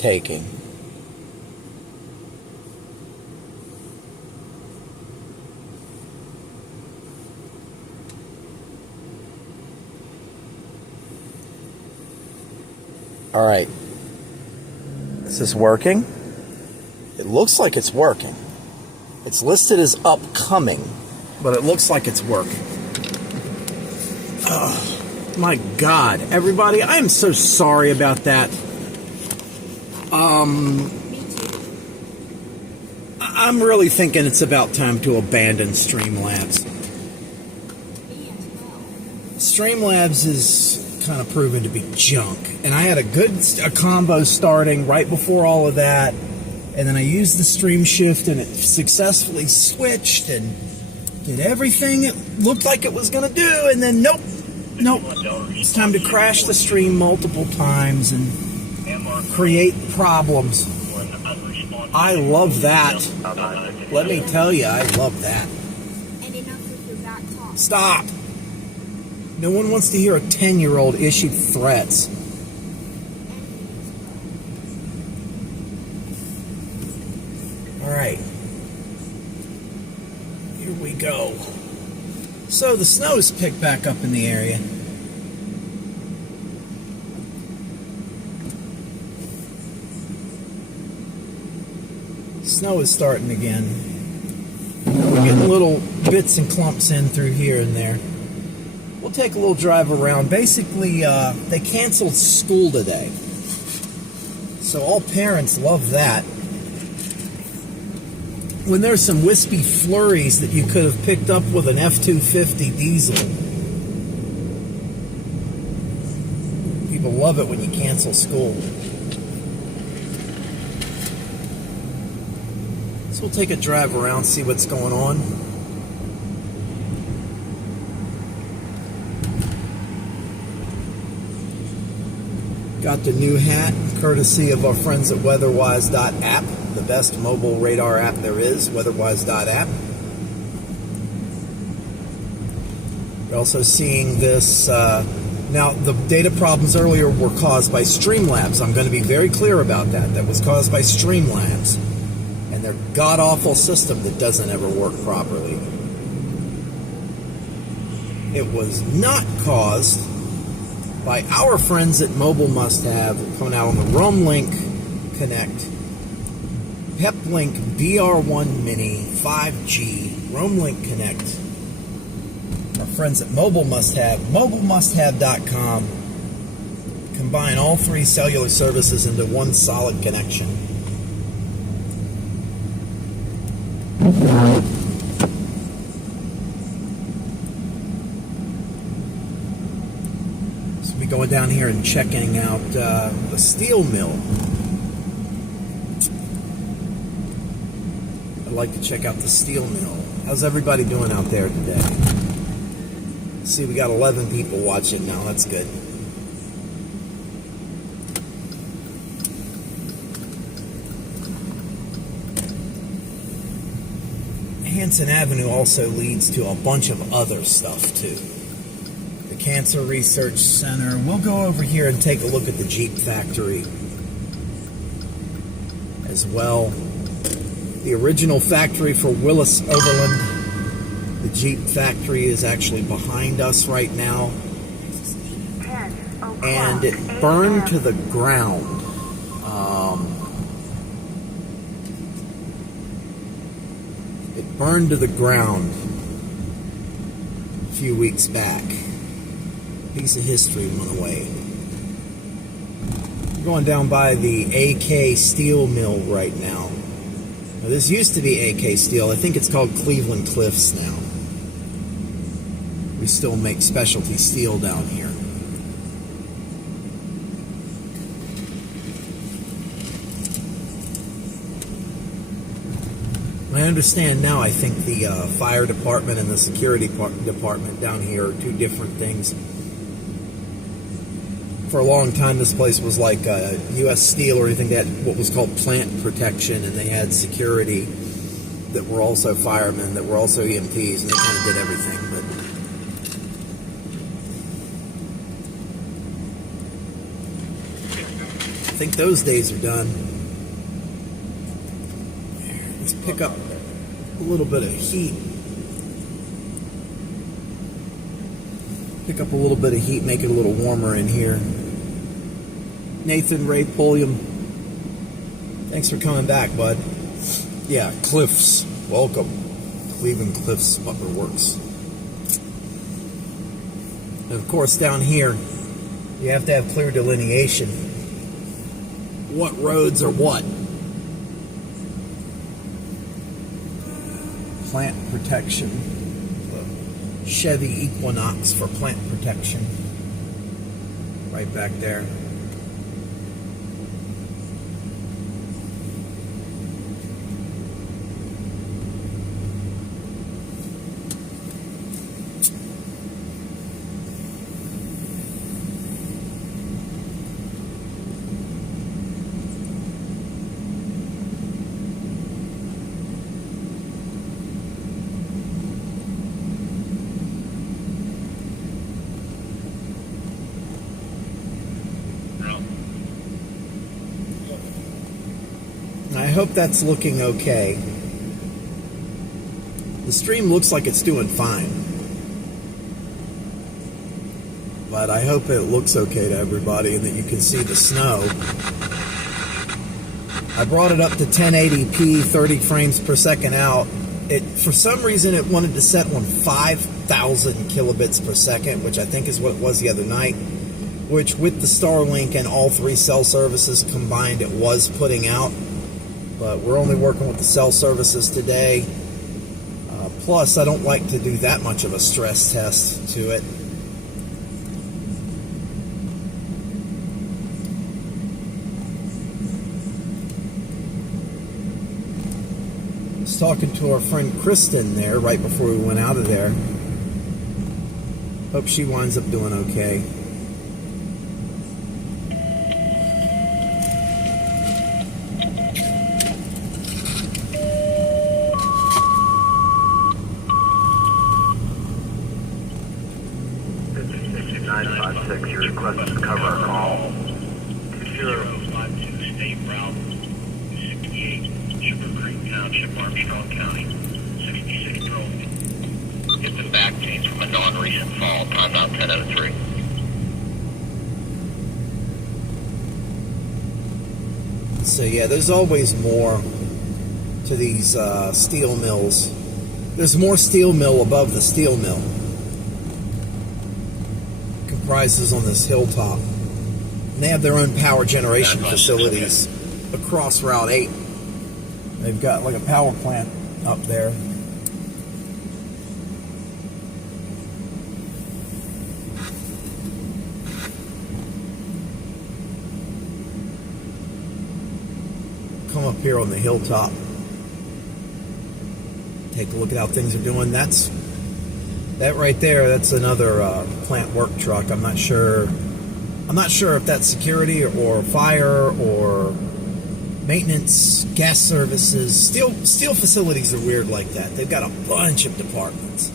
taking. All right. Is this working? It looks like it's working. It's listed as upcoming, but it looks like it's working. Oh, my God. Everybody, I am so sorry about that. I'm really thinking it's about time to abandon Streamlabs. Streamlabs is kind of proven to be junk, and I had a combo starting right before all of that, and then I used the stream shift and it successfully switched and did everything it looked like it was going to do, and then nope, it's time to crash the stream multiple times and create problems. I love that. Let me tell you, I love that. Stop. No one wants to hear a 10-year-old issue threats. All right. Here we go. So the snow's picked back up in the area. Snow is starting again. We're getting little bits and clumps in through here and there. We'll take a little drive around. Basically, they canceled school today. So all parents love that. When there's some wispy flurries that you could have picked up with an F-250 diesel. People love it when you cancel school. So we'll take a drive around, see what's going on. Got the new hat, courtesy of our friends at weatherwise.app, the best mobile radar app there is, weatherwise.app. We're also seeing this, now the data problems earlier were caused by Streamlabs. I'm going to be very clear about that. That was caused by Streamlabs and their god-awful system that doesn't ever work properly. It was not caused by our friends at Mobile Must Have, coming out on the RoamLink Connect, PepLink BR1 Mini 5G, RoamLink Connect. Our friends at Mobile Must Have, mobilemusthave.com, combine all three cellular services into one solid connection. Going down here and checking out the steel mill. I'd like to check out the steel mill. How's everybody doing out there today? See, we got 11 people watching now. That's good. Hanson Avenue also leads to a bunch of other stuff, too. Cancer Research Center. We'll go over here and take a look at the Jeep factory as well. The original factory for Willis Overland. The Jeep factory is actually behind us right now. And it burned to the ground. It burned to the ground a few weeks back. Piece of history went away. We're going down by the AK Steel Mill right now. Now, this used to be AK Steel. I think it's called Cleveland Cliffs now. We still make specialty steel down here. I understand now, I think the fire department and the security department down here are two different things. For a long time, this place was like U.S. Steel or anything. They had what was called plant protection, and they had security that were also firemen, that were also EMTs, and they kind of did everything. But think those days are done. Let's pick up a little bit of heat. Pick up a little bit of heat, make it a little warmer in here. Nathan Ray Pulliam, thanks for coming back, bud. Yeah, Cliffs, welcome. Cleveland Cliffs Butler Works. And of course, down here, you have to have clear delineation. What roads are what? Plant protection. The Chevy Equinox for plant protection. Right back there. I hope that's looking okay. The stream looks like it's doing fine, but I hope it looks okay to everybody and that you can see the snow. I brought it up to 1080p, 30 frames per second out. For some reason, it wanted to set on 5,000 kilobits per second, which I think is what it was the other night, which with the Starlink and all 3 cell services combined, it was putting out. But we're only working with the cell services today. Plus, I don't like to do that much of a stress test to it. I was talking to our friend Kristen there right before we went out of there. Hope she winds up doing okay. Your request to cover our call. 2052 State Route 68, Sugar Creek Township, Armstrong County, 66 Grove. Get the back change from a non-recent fall, timeout 10:03. So yeah, there's always more to these steel mills. There's more steel mill above the steel mill. Rises on this hilltop. And they have their own power generation facilities across Route 8. They've got like a power plant up there. Come up here on the hilltop. Take a look at how things are doing. That right there, that's another plant work truck. I'm not sure if that's security or fire or maintenance, gas services. Steel facilities are weird like that. They've got a bunch of departments.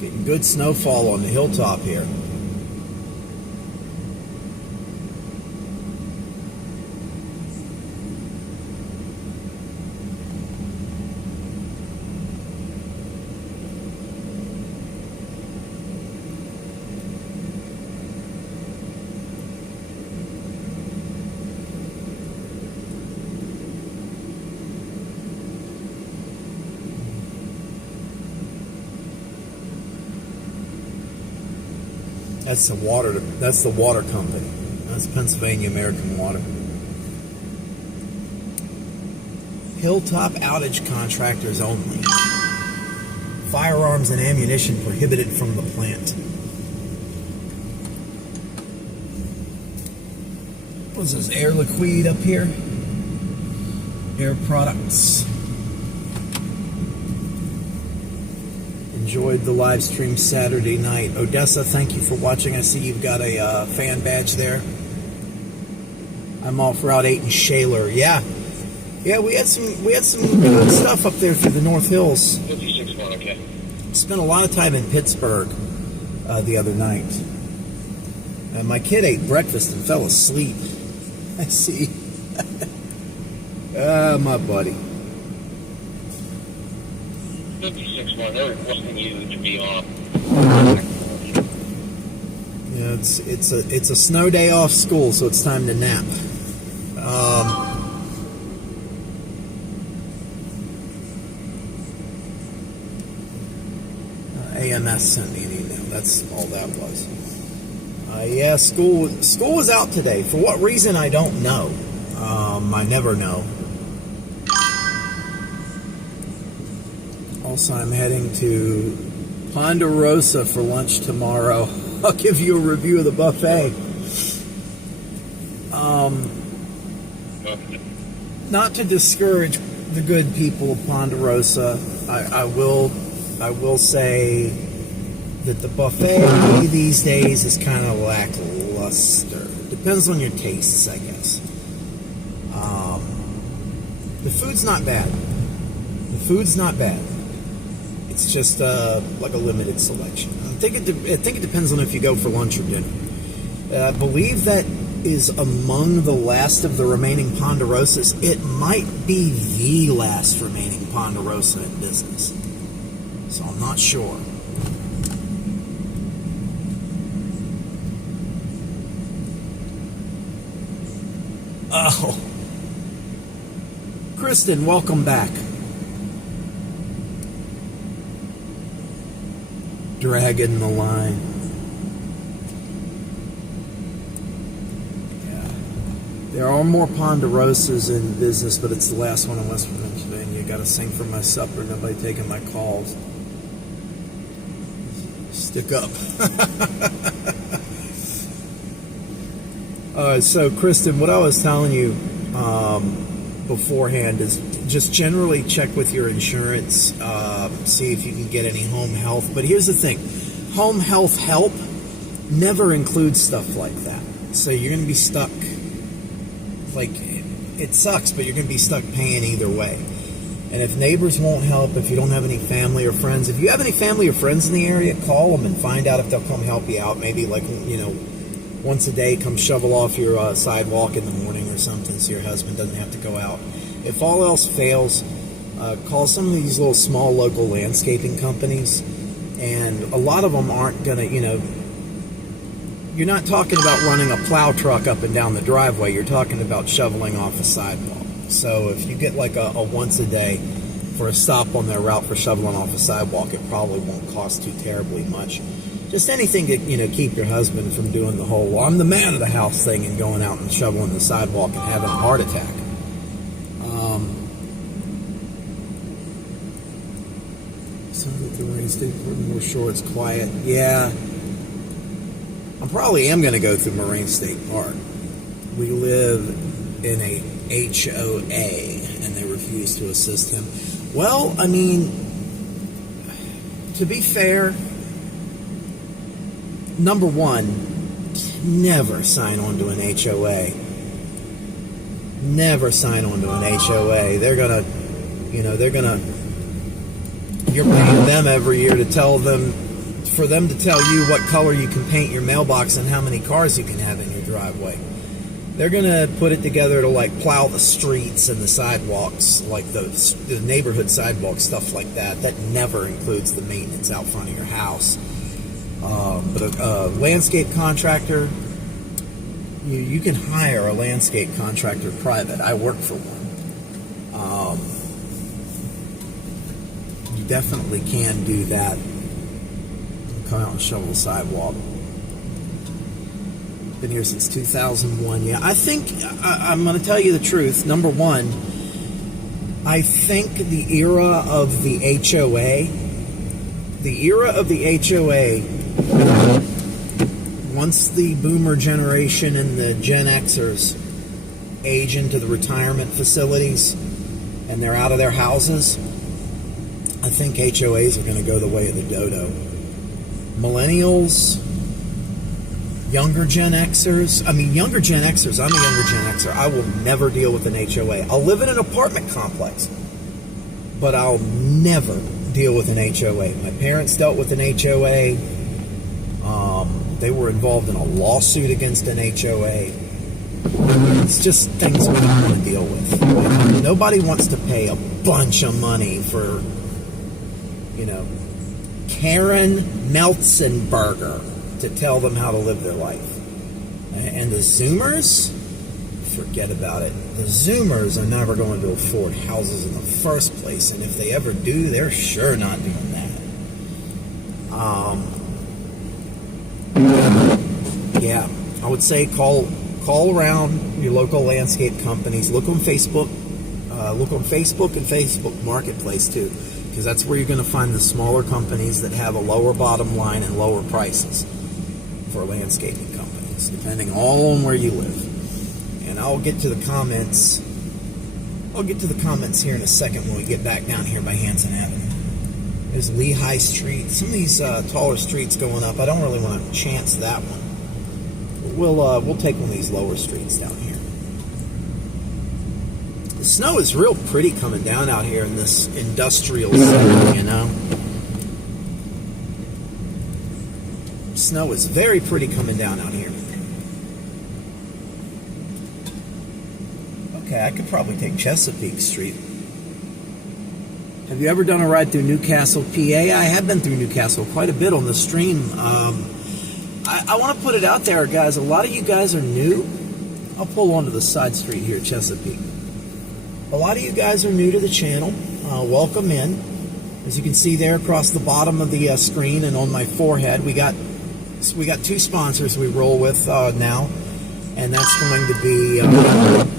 Getting good snowfall on the hilltop here. That's the water company. That's Pennsylvania American Water. Hilltop outage contractors only. Firearms and ammunition prohibited from the plant. What's this, Air Liquide up here? Air Products. Enjoyed the live stream Saturday night. Odessa, thank you for watching. I see you've got a fan badge there. I'm off Route 8 in Shaler. Yeah. Yeah, we had some good stuff up there through the North Hills. 56-1, okay. Spent a lot of time in Pittsburgh the other night. My kid ate breakfast and fell asleep. I see. My buddy. 56-1, they're requesting you to be on. Yeah, it's a snow day off school, so it's time to nap. AMS sent me an email. That's all that was. Yeah, school was out today. For what reason, I don't know. I never know. Also, I'm heading to Ponderosa for lunch tomorrow. I'll give you a review of the buffet. Not to discourage the good people of Ponderosa, I will say that the buffet these days is kind of lackluster. Depends on your tastes, I guess. The food's not bad. It's just like a limited selection. I think it depends on if you go for lunch or dinner. I believe that is among the last of the remaining Ponderosas. It might be the last remaining Ponderosa in business. So I'm not sure. Oh. Kristen, welcome back. Dragging the line. Yeah. There are more Ponderosas in business, but it's the last one in West Pennsylvania. Gotta sing for my supper. Nobody taking my calls. Stick up. So, Kristen, what I was telling you beforehand is just generally check with your insurance, see if you can get any home health. But here's the thing, home health help never includes stuff like that. So you're going to be stuck, like, it sucks, but you're going to be stuck paying either way. And if neighbors won't help, if you don't have any family or friends, if you have any family or friends in the area, call them and find out if they'll come help you out. Maybe, like, once a day, come shovel off your sidewalk in the morning or something so your husband doesn't have to go out. If all else fails, call some of these little small local landscaping companies, and a lot of them aren't going to, you're not talking about running a plow truck up and down the driveway, you're talking about shoveling off a sidewalk. So if you get like a once a day for a stop on their route for shoveling off a sidewalk, it probably won't cost too terribly much. Just anything to, keep your husband from doing the whole, well, I'm the man of the house thing and going out and shoveling the sidewalk and having a heart attack. Sounds like the Moraine State Park, North Shore, it's quiet. Yeah. I probably am going to go through Moraine State Park. We live in a HOA and they refuse to assist him. Well, I mean, to be fair, number one, never sign on to an HOA. Never sign on to an HOA. They're gonna, you're paying them every year to for them to tell you what color you can paint your mailbox and how many cars you can have in your driveway. They're gonna put it together to like plow the streets and the sidewalks, like the neighborhood sidewalk, stuff like that. That never includes the maintenance out front of your house. But a landscape contractor, you can hire a landscape contractor private. I work for one. You definitely can do that. Come out and shovel the sidewalk. Been here since 2001. Yeah, I think, I'm going to tell you the truth. Number one, I think the era of the HOA, once the boomer generation and the Gen Xers age into the retirement facilities and they're out of their houses, I think HOAs are going to go the way of the dodo. Millennials, younger Gen Xers, I'm a younger Gen Xer, I will never deal with an HOA. I'll live in an apartment complex, but I'll never deal with an HOA. My parents dealt with an HOA. They were involved in a lawsuit against an HOA. It's just things we don't want to deal with. Nobody wants to pay a bunch of money for, Karen Meltzenberger to tell them how to live their life. And the Zoomers, forget about it. The Zoomers are never going to afford houses in the first place, and if they ever do, they're sure not doing that. Yeah, I would say call around your local landscape companies. Look on Facebook. Look on Facebook and Facebook Marketplace too, because that's where you're going to find the smaller companies that have a lower bottom line and lower prices for landscaping companies, depending all on where you live. And I'll get to the comments. I'll get to the comments here in a second when we get back down here by Hanson Avenue. There's Lehigh Street. Some of these taller streets going up. I don't really want to chance that one. We'll take one of these lower streets down here. The snow is real pretty coming down out here in this industrial setting, Snow is very pretty coming down out here. Okay, I could probably take Chesapeake Street. Have you ever done a ride through Newcastle, PA? I have been through Newcastle quite a bit on the stream. I want to put it out there, guys. A lot of you guys are new. I'll pull onto the side street here at Chesapeake. A lot of you guys are new to the channel. Welcome in. As you can see there across the bottom of the screen and on my forehead, we got two sponsors we roll with now. And that's going to be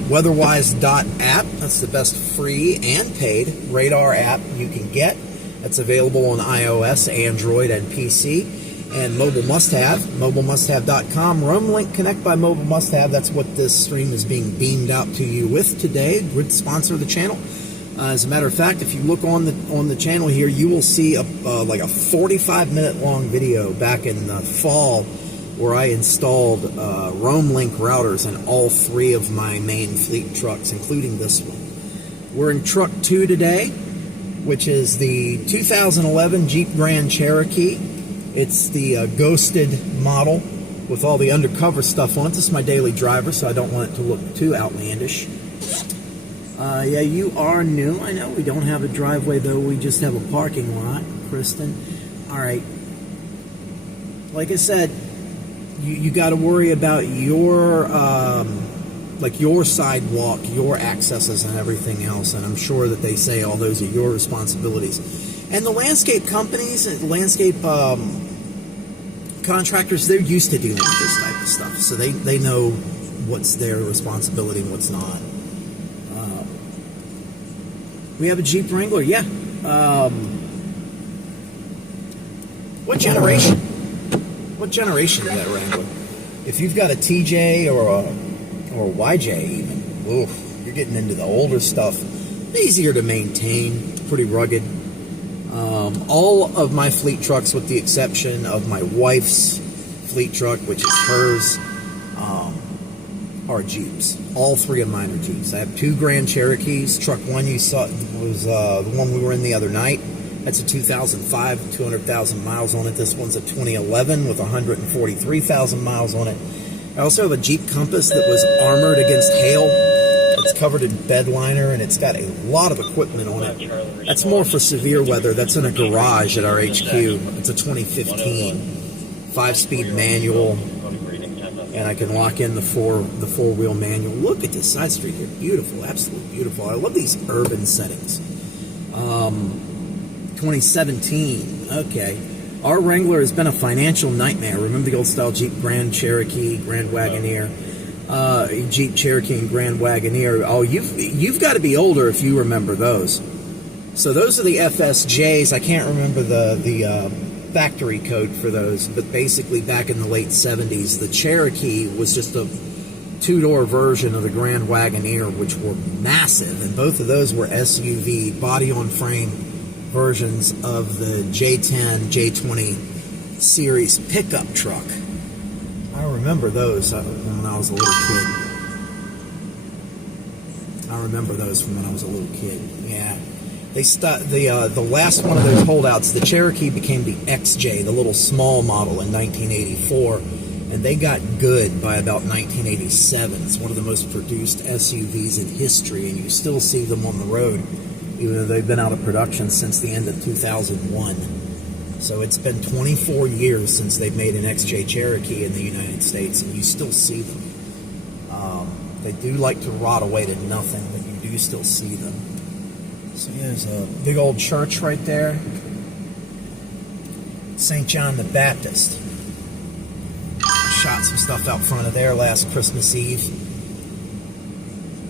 weatherwise.app. That's the best free and paid radar app you can get. That's available on iOS, Android, and PC. And Mobile Must Have, mobilemusthave.com. Roam Link Connect by Mobile Must Have. That's what this stream is being beamed out to you with today. Good sponsor of the channel. As a matter of fact, if you look on the channel here, you will see like a 45-minute long video back in the fall where I installed Roam Link routers in all three of my main fleet trucks, including this one. We're in truck 2 today, which is the 2011 Jeep Grand Cherokee. It's the ghosted model with all the undercover stuff on it. This is my daily driver, so I don't want it to look too outlandish. Yeah, you are new. I know we don't have a driveway, though. We just have a parking lot, Kristen. All right. Like I said, you got to worry about your your sidewalk, your accesses, and everything else. And I'm sure that they say all those are your responsibilities. And the landscape companies, landscape contractors, they're used to dealing with this type of stuff. So they know what's their responsibility and what's not. We have a Jeep Wrangler, yeah. What generation? What generation is that Wrangler? If you've got a TJ or a YJ even, oof, you're getting into the older stuff. Easier to maintain, pretty rugged. All of my fleet trucks, with the exception of my wife's fleet truck, which is hers, are Jeeps. All three of mine are Jeeps. I have 2 Grand Cherokees. Truck 1 you saw was the one we were in the other night. That's a 2005, 200,000 miles on it. This one's a 2011 with 143,000 miles on it. I also have a Jeep Compass that was armored against hail. It's covered in bed liner, and it's got a lot of equipment on it. That's more for severe weather. That's in a garage at our HQ. It's a 2015 5-speed manual, and I can lock in the four-wheel manual. Look at this side street here. Beautiful, absolutely beautiful. I love these urban settings. 2017, okay. Our Wrangler has been a financial nightmare. Remember the old-style Jeep Grand Cherokee, Grand Wagoneer? Jeep Cherokee and Grand Wagoneer. Oh, you've got to be older if you remember those. So those are the FSJs. I can't remember the factory code for those, but basically back in the late 70s, the Cherokee was just a 2-door version of the Grand Wagoneer, which were massive, and both of those were SUV, body-on-frame versions of the J10, J20 series pickup truck. I remember those when I was a little kid. I remember those from when I was a little kid. Yeah. The last one of those holdouts, the Cherokee, became the XJ, the little small model, in 1984, and they got good by about 1987. It's one of the most produced SUVs in history, and you still see them on the road, even though they've been out of production since the end of 2001. So it's been 24 years since they've made an XJ Cherokee in the United States, and you still see them. They do like to rot away to nothing, but you do still see them. So yeah, there's a big old church right there. St. John the Baptist. Shot some stuff out front of there last Christmas Eve.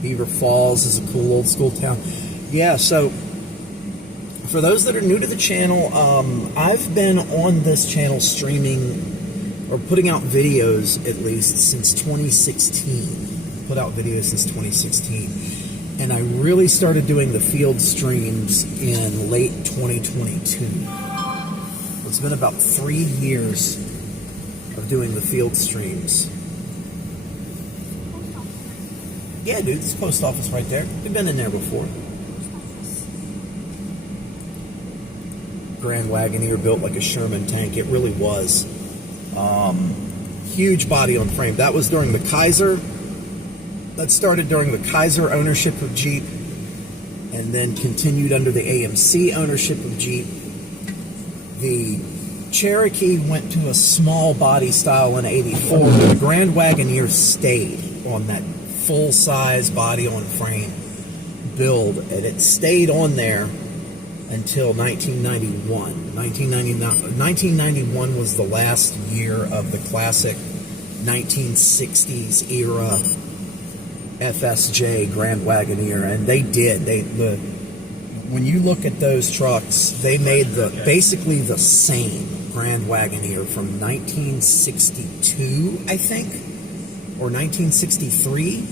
Beaver Falls is a cool old school town. Yeah, so for those that are new to the channel, I've been on this channel streaming or putting out videos at least since 2016. Put out videos since 2016. And I really started doing the field streams in late 2022. It's been about 3 years of doing the field streams. Yeah, dude, this post office right there. We've been in there before. Grand Wagoneer built like a Sherman tank. It really was. Huge body on frame. That was during the Kaiser. That started during the Kaiser ownership of Jeep, and then continued under the AMC ownership of Jeep. The Cherokee went to a small body style in '84, but the Grand Wagoneer stayed on that full-size body on frame build, and it stayed on there until 1991. 1991 was the last year of the classic 1960s era FSJ Grand Wagoneer, and they did. When you look at those trucks, they made basically the same Grand Wagoneer from 1962, I think, or 1963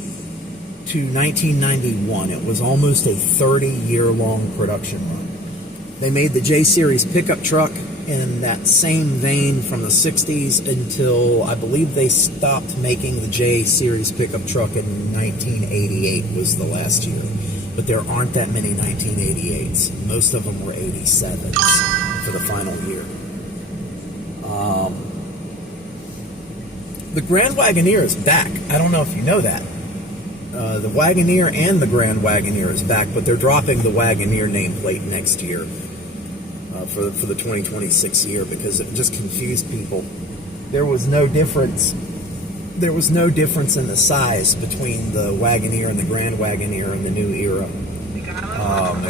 to 1991. It was almost a 30-year-long production run. They made the J-Series pickup truck in that same vein from the 60s until I believe they stopped making the J-Series pickup truck in 1988 was the last year. But there aren't that many 1988s. Most of them were 87s for the final year. The Grand Wagoneer is back. I don't know if you know that. The Wagoneer and the Grand Wagoneer is back, but they're dropping the Wagoneer nameplate next year. For the 2026 year, because it just confused people. There was no difference. There was no difference in the size between the Wagoneer and the Grand Wagoneer in the new era.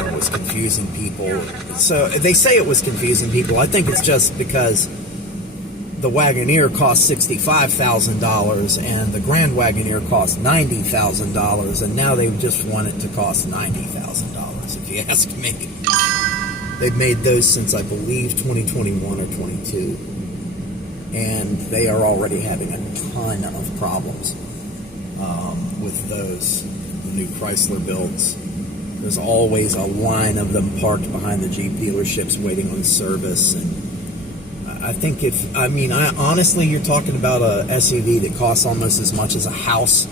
It was confusing people. So they say it was confusing people. I think it's just because the Wagoneer cost $65,000 and the Grand Wagoneer cost $90,000, and now they just want it to cost $90,000, if you ask me. They've made those since, I believe, 2021 or 22. And they are already having a ton of problems with those, the new Chrysler builds. There's always a line of them parked behind the Jeep dealerships waiting on service. And I think honestly, you're talking about a SUV that costs almost as much as a house.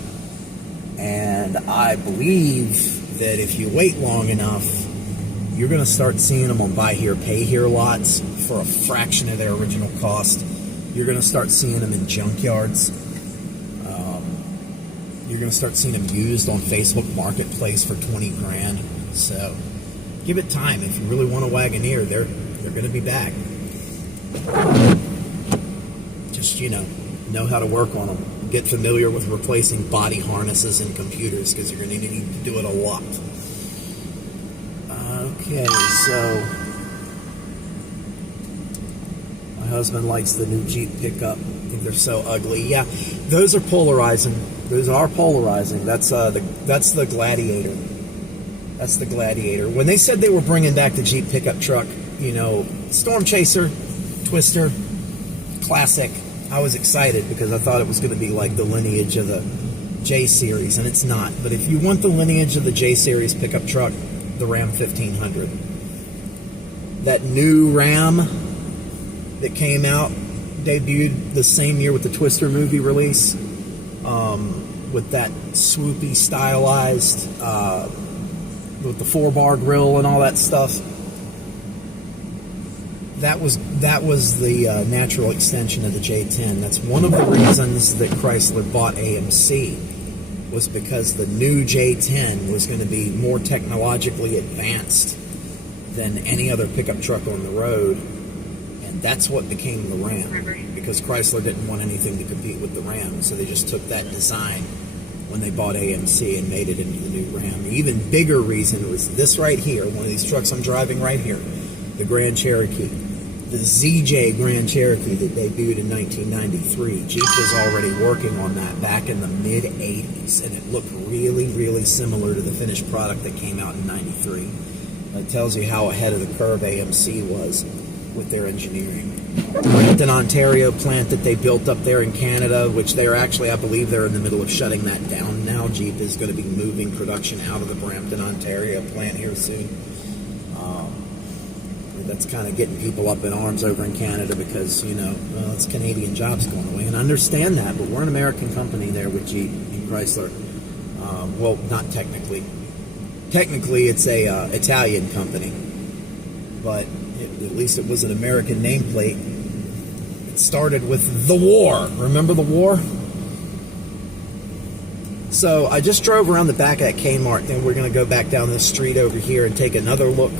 And I believe that if you wait long enough, you're going to start seeing them on buy here, pay here lots for a fraction of their original cost. You're going to start seeing them in junkyards. You're going to start seeing them used on Facebook Marketplace for 20 grand. So give it time. If you really want a Wagoneer, they're going to be back. Just, know how to work on them. Get familiar with replacing body harnesses and computers, because you're going to need to do it a lot. Okay, so my husband likes the new Jeep pickup. I think they're so ugly. Yeah, those are polarizing. Those are polarizing. That's the Gladiator. That's the Gladiator. When they said they were bringing back the Jeep pickup truck, Storm Chaser, Twister, classic, I was excited because I thought it was going to be like the lineage of the J-Series, and it's not. But if you want the lineage of the J-Series pickup truck, the Ram 1500. That new Ram that came out debuted the same year with the Twister movie release, with that swoopy, stylized, with the 4-bar grill and all that stuff. That was the natural extension of the J10. That's one of the reasons that Chrysler bought AMC, was because the new J10 was going to be more technologically advanced than any other pickup truck on the road, and that's what became the Ram, because Chrysler didn't want anything to compete with the Ram, so they just took that design when they bought AMC and made it into the new Ram. The even bigger reason was this right here, one of these trucks I'm driving right here, the Grand Cherokee. The ZJ Grand Cherokee that debuted in 1993. Jeep was already working on that back in the mid-'80s, and it looked really, really similar to the finished product that came out in 93. It tells you how ahead of the curve AMC was with their engineering. Brampton, Ontario plant that they built up there in Canada, which they're actually, I believe they're in the middle of shutting that down now. Jeep is going to be moving production out of the Brampton, Ontario plant here soon. That's kind of getting people up in arms over in Canada because, it's Canadian jobs going away. And I understand that, but we're an American company there with Jeep and Chrysler. Well, not technically. Technically, it's a Italian company. But at least it was an American nameplate. It started with the war. Remember the war? So I just drove around the back at Kmart, and we're going to go back down this street over here and take another look.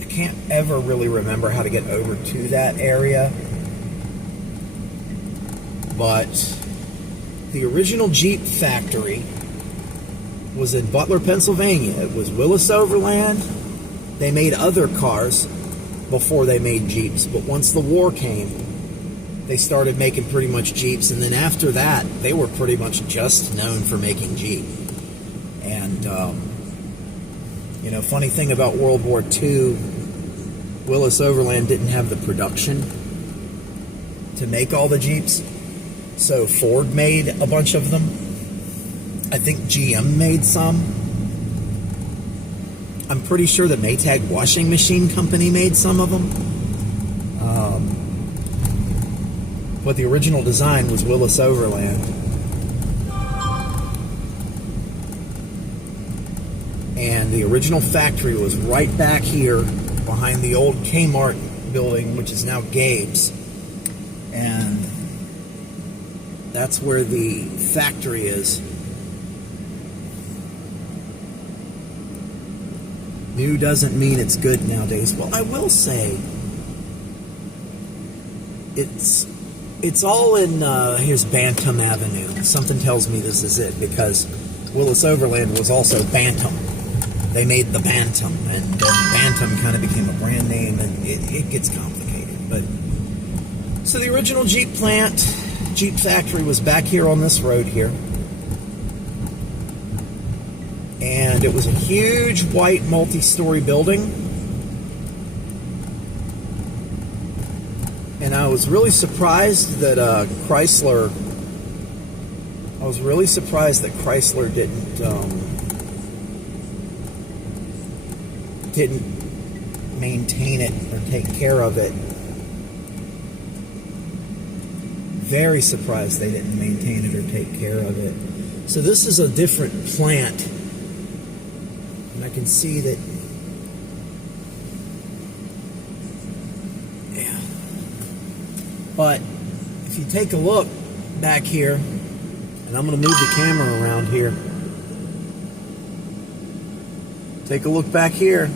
I can't ever really remember how to get over to that area, but the original Jeep factory was in Butler, Pennsylvania. It was Willis Overland. They made other cars before they made Jeeps, but once the war came, they started making pretty much Jeeps, and then after that, they were pretty much just known for making Jeep. And, funny thing about World War II, Willis Overland didn't have the production to make all the Jeeps, so Ford made a bunch of them. I think GM made some. I'm pretty sure the Maytag washing machine company made some of them. But the original design was Willis Overland. And the original factory was right back here behind the old Kmart building, which is now Gabe's. And that's where the factory is. New doesn't mean it's good nowadays. Well, I will say it's all in here's Bantam Avenue. Something tells me this is it, because Willis Overland was also Bantam. They made the Bantam, and then Bantam kind of became a brand name, and it gets complicated. But so the original Jeep plant, Jeep factory, was back here on this road here. And it was a huge white multi-story building. And I was really surprised that Chrysler didn't maintain it or take care of it. Very surprised they didn't maintain it or take care of it. So this is a different plant. And I can see that, yeah. But if you take a look back here, and I'm going to move the camera around here. Take a look back here.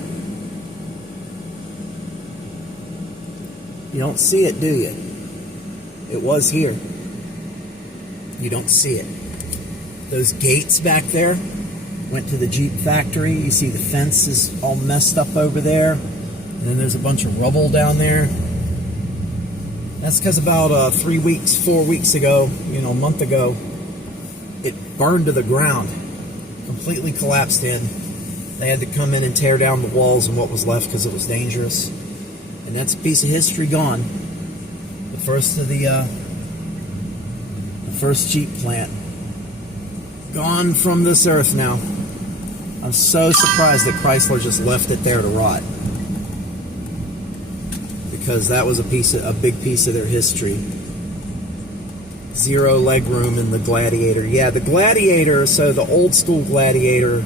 You don't see it, do you? It was here. You don't see it. Those gates back there went to the Jeep factory. You see the fence is all messed up over there. And then there's a bunch of rubble down there. That's because about 4 weeks ago, a month ago, it burned to the ground. Completely collapsed in. They had to come in and tear down the walls and what was left because it was dangerous. And that's a piece of history gone. The first of the first Jeep plant. Gone from this earth now. I'm so surprised that Chrysler just left it there to rot. because that was a big piece of their history. Zero leg room in the Gladiator. Yeah, the Gladiator, so the old school Gladiator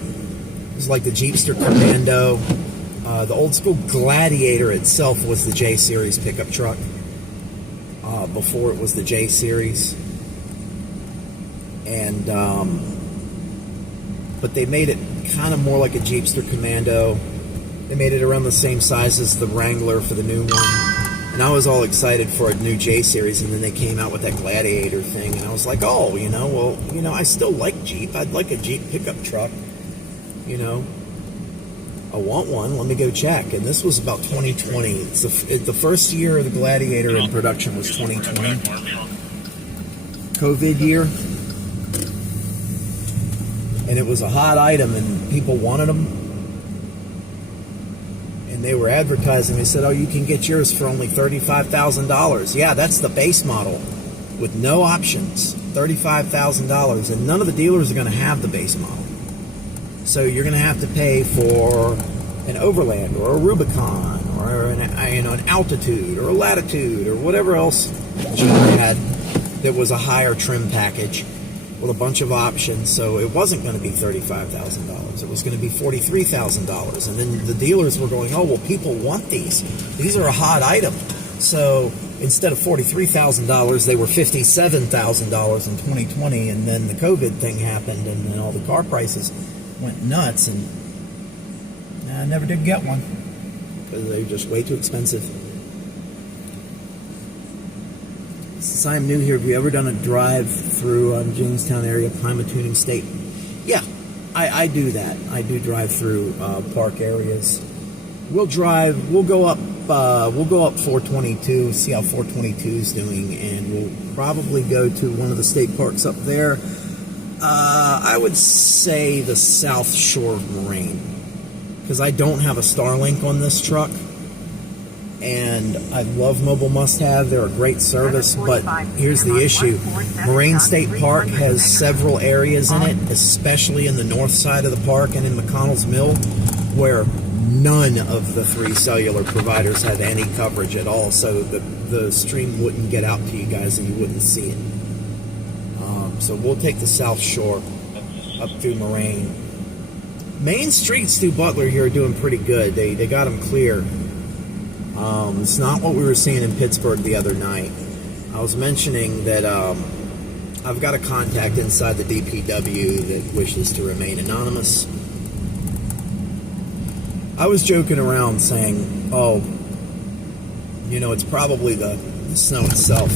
was like the Jeepster Commando. The old school Gladiator itself was the J Series pickup truck before it was the J Series. And but they made it kind of more like a Jeepster Commando. They made it around the same size as the Wrangler for the new one. And I was all excited for a new J Series, and then they came out with that Gladiator thing, and I was like, oh, I still like Jeep. I'd like a Jeep pickup truck. I want one. Let me go check. And this was about 2020. The first year of the Gladiator in production was 2020. COVID year. And it was a hot item, and people wanted them. And they were advertising. They said, oh, you can get yours for only $35,000. Yeah, that's the base model with no options. $35,000. And none of the dealers are going to have the base model. So you're going to have to pay for an Overland or a Rubicon or an Altitude or a Latitude or whatever else Jeep had that was a higher trim package with a bunch of options. So it wasn't going to be $35,000. It was going to be $43,000. And then the dealers were going, oh, well, people want these. These are a hot item. So instead of $43,000, they were $57,000 in 2020. And then the COVID thing happened, and then all the car prices went nuts, and I never did get one because they're just way too expensive. Since I'm new here, have you ever done a drive through Jamestown area, Prima Tuning State? Yeah, I do that. I do drive through park areas. We'll go up 422, see how 422 is doing, and we'll probably go to one of the state parks up there. I would say the South Shore of Moraine, because I don't have a Starlink on this truck, and I love Mobile Must Have. They're a great service, but here's the issue. Moraine State Park has several areas in it, especially in the north side of the park and in McConnell's Mill, where none of the three cellular providers have any coverage at all, so the stream wouldn't get out to you guys and you wouldn't see it. So we'll take the South Shore up through Moraine. Main streets through Butler here are doing pretty good. They got them clear. It's not what we were seeing in Pittsburgh the other night. I was mentioning that I've got a contact inside the DPW that wishes to remain anonymous. I was joking around saying, oh, it's probably the snow itself.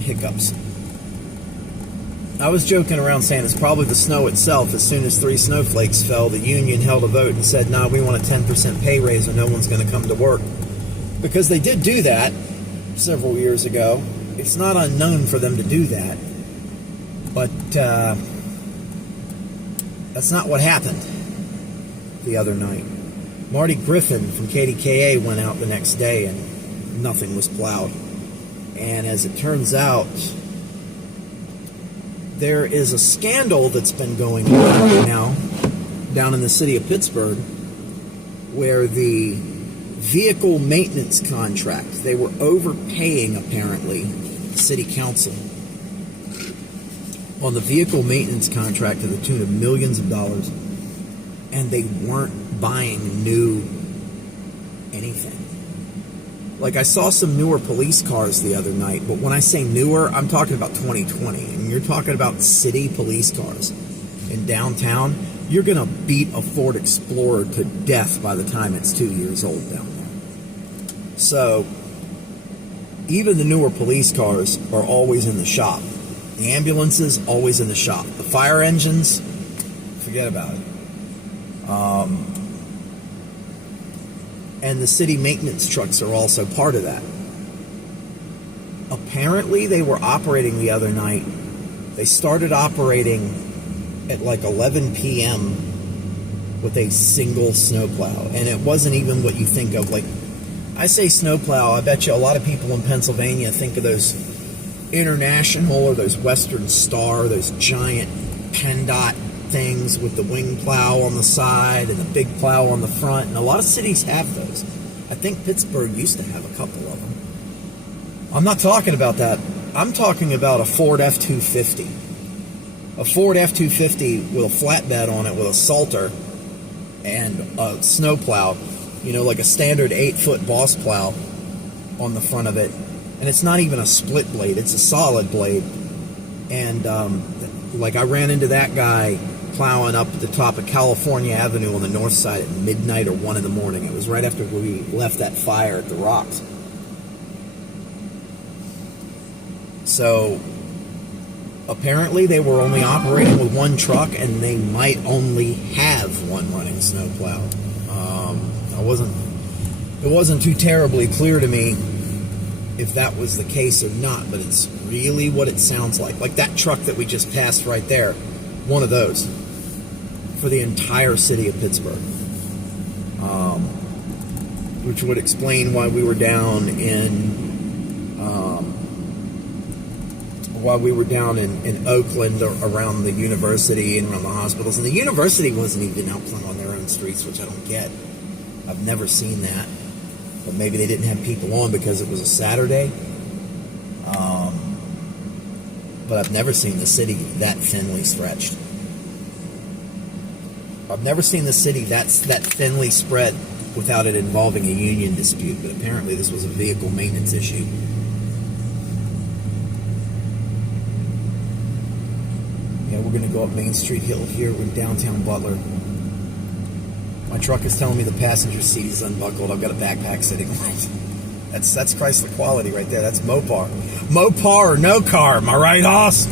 Hiccups. I was joking around saying it's probably the snow itself. As soon as 3 snowflakes fell, the union held a vote and said, nah, we want a 10% pay raise or no one's going to come to work. Because they did do that several years ago. It's not unknown for them to do that. But that's not what happened the other night. Marty Griffin from KDKA went out the next day and nothing was plowed. And as it turns out, there is a scandal that's been going on right now down in the city of Pittsburgh where the vehicle maintenance contract, they were overpaying, apparently, city council on the vehicle maintenance contract to the tune of millions of dollars, and they weren't buying new anything. Like, I saw some newer police cars the other night, but when I say newer, I'm talking about 2020. And you're talking about city police cars in downtown. You're going to beat a Ford Explorer to death by the time it's 2 years old down there. So, even the newer police cars are always in the shop. The ambulances, always in the shop. The fire engines, forget about it. And the city maintenance trucks are also part of that. Apparently, they were operating the other night. They started operating at like 11 p.m. with a single snowplow. And it wasn't even what you think of. Like, I say snowplow, I bet you a lot of people in Pennsylvania think of those International or those Western Star, those giant PennDOT things with the wing plow on the side and the big plow on the front, and a lot of cities have those. I think Pittsburgh used to have a couple of them. I'm not talking about that. I'm talking about a Ford F-250. A Ford F-250 with a flatbed on it with a salter and a snow plow, like a standard 8-foot boss plow on the front of it. And it's not even a split blade, it's a solid blade. And I ran into that guy plowing up the top of California Avenue on the north side at midnight or 1 in the morning. It was right after we left that fire at the Rocks. So apparently they were only operating with one truck, and they might only have one running snowplow. It wasn't too terribly clear to me if that was the case or not, but it's really what it sounds like. Like that truck that we just passed right there, one of those for the entire city of Pittsburgh, which would explain why we were down in Oakland, around the university and around the hospitals. And the university wasn't even out plowing on their own streets, which I don't get. I've never seen that. But maybe they didn't have people on because it was a Saturday. But I've never seen the city that thinly stretched. I've never seen the city that thinly spread without it involving a union dispute. But apparently this was a vehicle maintenance issue. Yeah, we're going to go up Main Street Hill here. We're in downtown Butler. My truck is telling me the passenger seat is unbuckled. I've got a backpack sitting on it. That's Chrysler quality right there. That's Mopar. Mopar or no car. Am I right, Hoss?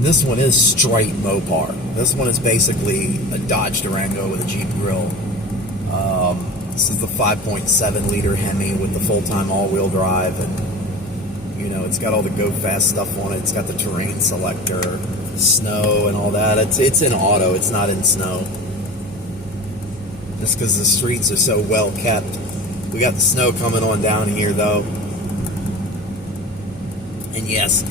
This one is straight Mopar. This one is basically a Dodge Durango with a Jeep grill. This is the 5.7 liter Hemi with the full-time all-wheel drive, and it's got all the go fast stuff on it. It's got the terrain selector, snow, and all that. It's in auto. It's not in snow. Just because the streets are so well kept. We got the snow coming on down here, though. And yes,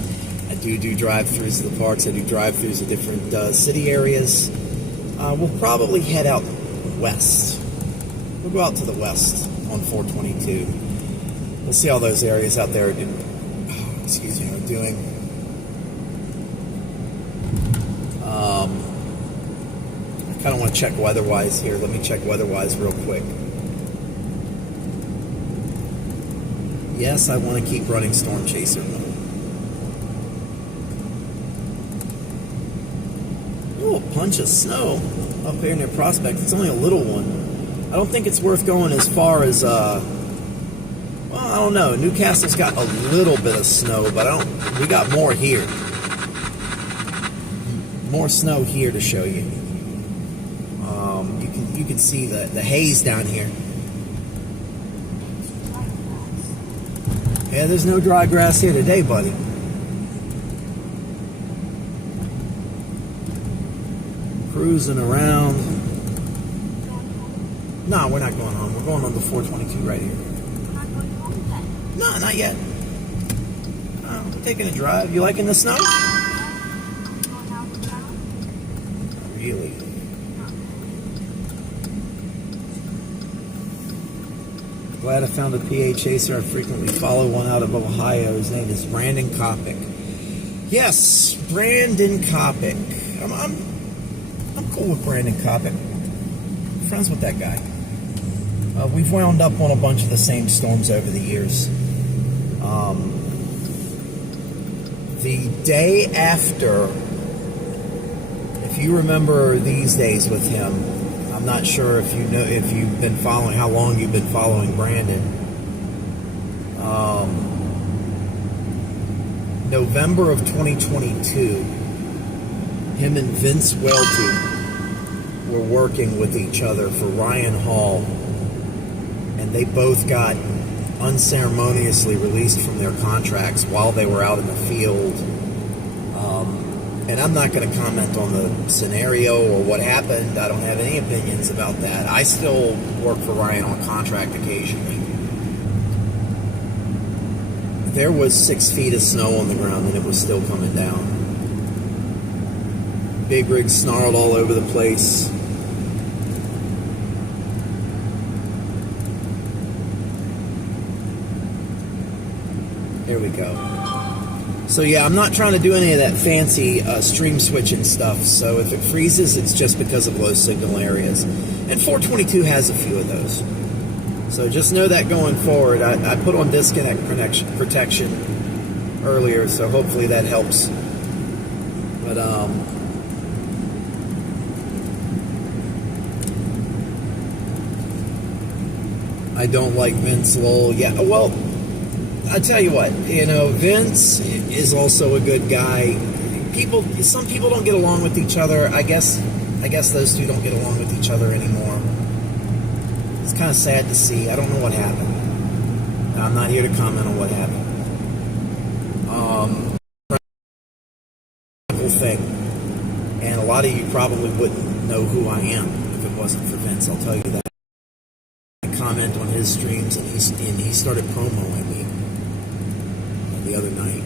I do drive-throughs of the parks. I do drive-throughs of different city areas. We'll probably head out west. We'll go out to the west on 422. We'll see how those areas out there are doing. I kind of want to check weather-wise here. Let me check weather-wise real quick. Yes, I want to keep running Storm Chaser mode. Oh, a bunch of snow up here near Prospect. It's only a little one. I don't think it's worth going as far as, I don't know. Newcastle's got a little bit of snow, but we got more here. More snow here to show you. You can see the haze down here. Yeah, there's no dry grass here today, buddy. Cruising around. No, we're not going home. We're going on the 422 right here. No, not yet. We're taking a drive. You liking the snow? Really? Glad I found a PA chaser. I frequently follow one out of Ohio. His name is Brandon Kopic. Yes, Brandon Kopic. I'm cool with Brandon Kopic. I'm friends with that guy. We've wound up on a bunch of the same storms over the years. The day after, if you remember these days with him, I'm not sure if you've been following, how long you've been following Brandon. November of 2022, him and Vince Welty were working with each other for Ryan Hall, and they both got unceremoniously released from their contracts while they were out in the field. And I'm not going to comment on the scenario or what happened. I don't have any opinions about that. I still work for Ryan on contract occasionally. There was 6 feet of snow on the ground, and it was still coming down. Big rig snarled all over the place. There we go. So yeah, I'm not trying to do any of that fancy stream switching stuff. So if it freezes, it's just because of low signal areas. And 422 has a few of those. So just know that going forward. I put on disconnect protection earlier, so hopefully that helps. But I don't like Vince Lowell. Yeah, well, I tell you what, Vince is also a good guy. Some people don't get along with each other. I guess those two don't get along with each other anymore. It's kind of sad to see. I don't know what happened. I'm not here to comment on what happened. Thing, and a lot of you probably wouldn't know who I am if it wasn't for Vince. I'll tell you that. I comment on his streams, and he started promoting me the other night.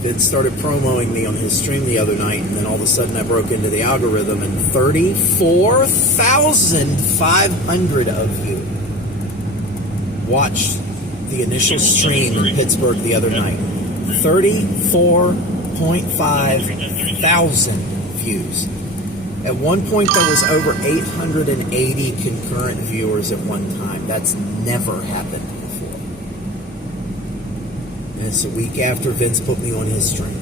Vince started promoting me on his stream the other night, and then all of a sudden I broke into the algorithm, and 34,500 of you watched the initial stream in Pittsburgh the other night. 34.5 thousand views. At one point, there was over 880 concurrent viewers at one time. That's never happened before. And it's a week after Vince put me on his stream.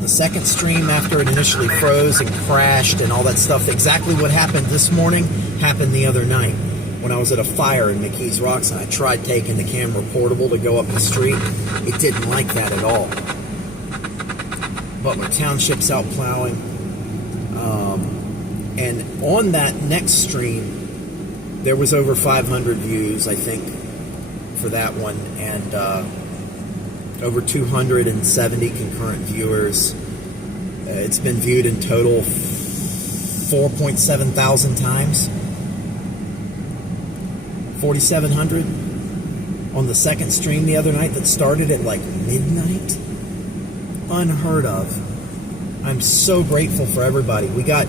The second stream, after it initially froze and crashed and all that stuff, exactly what happened this morning happened the other night. When I was at a fire in McKees Rocks and I tried taking the camera portable to go up the street, it didn't like that at all. Butler Township's out plowing. And on that next stream, there was over 500 views, I think, for that one, and over 270 concurrent viewers. It's been viewed in total 4.7 thousand times. 4,700 on the second stream the other night that started at like midnight. Unheard of. I'm so grateful for everybody. We got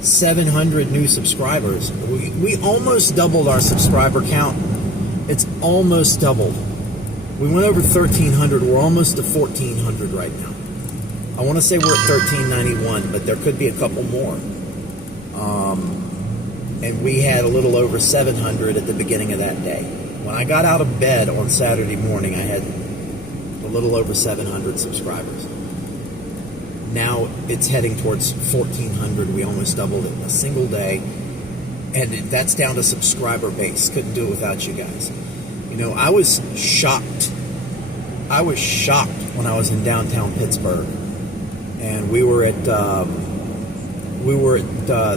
700 new subscribers. We almost doubled our subscriber count. It's almost doubled. We went over 1,300. We're almost to 1,400 right now. I want to say we're at 1,391, but there could be a couple more. And we had a little over 700 at the beginning of that day. When I got out of bed on Saturday morning, I had a little over 700 subscribers. Now it's heading towards 1,400. We almost doubled it in a single day. And that's down to subscriber base. Couldn't do it without you guys. I was shocked. I was shocked when I was in downtown Pittsburgh. And we were at the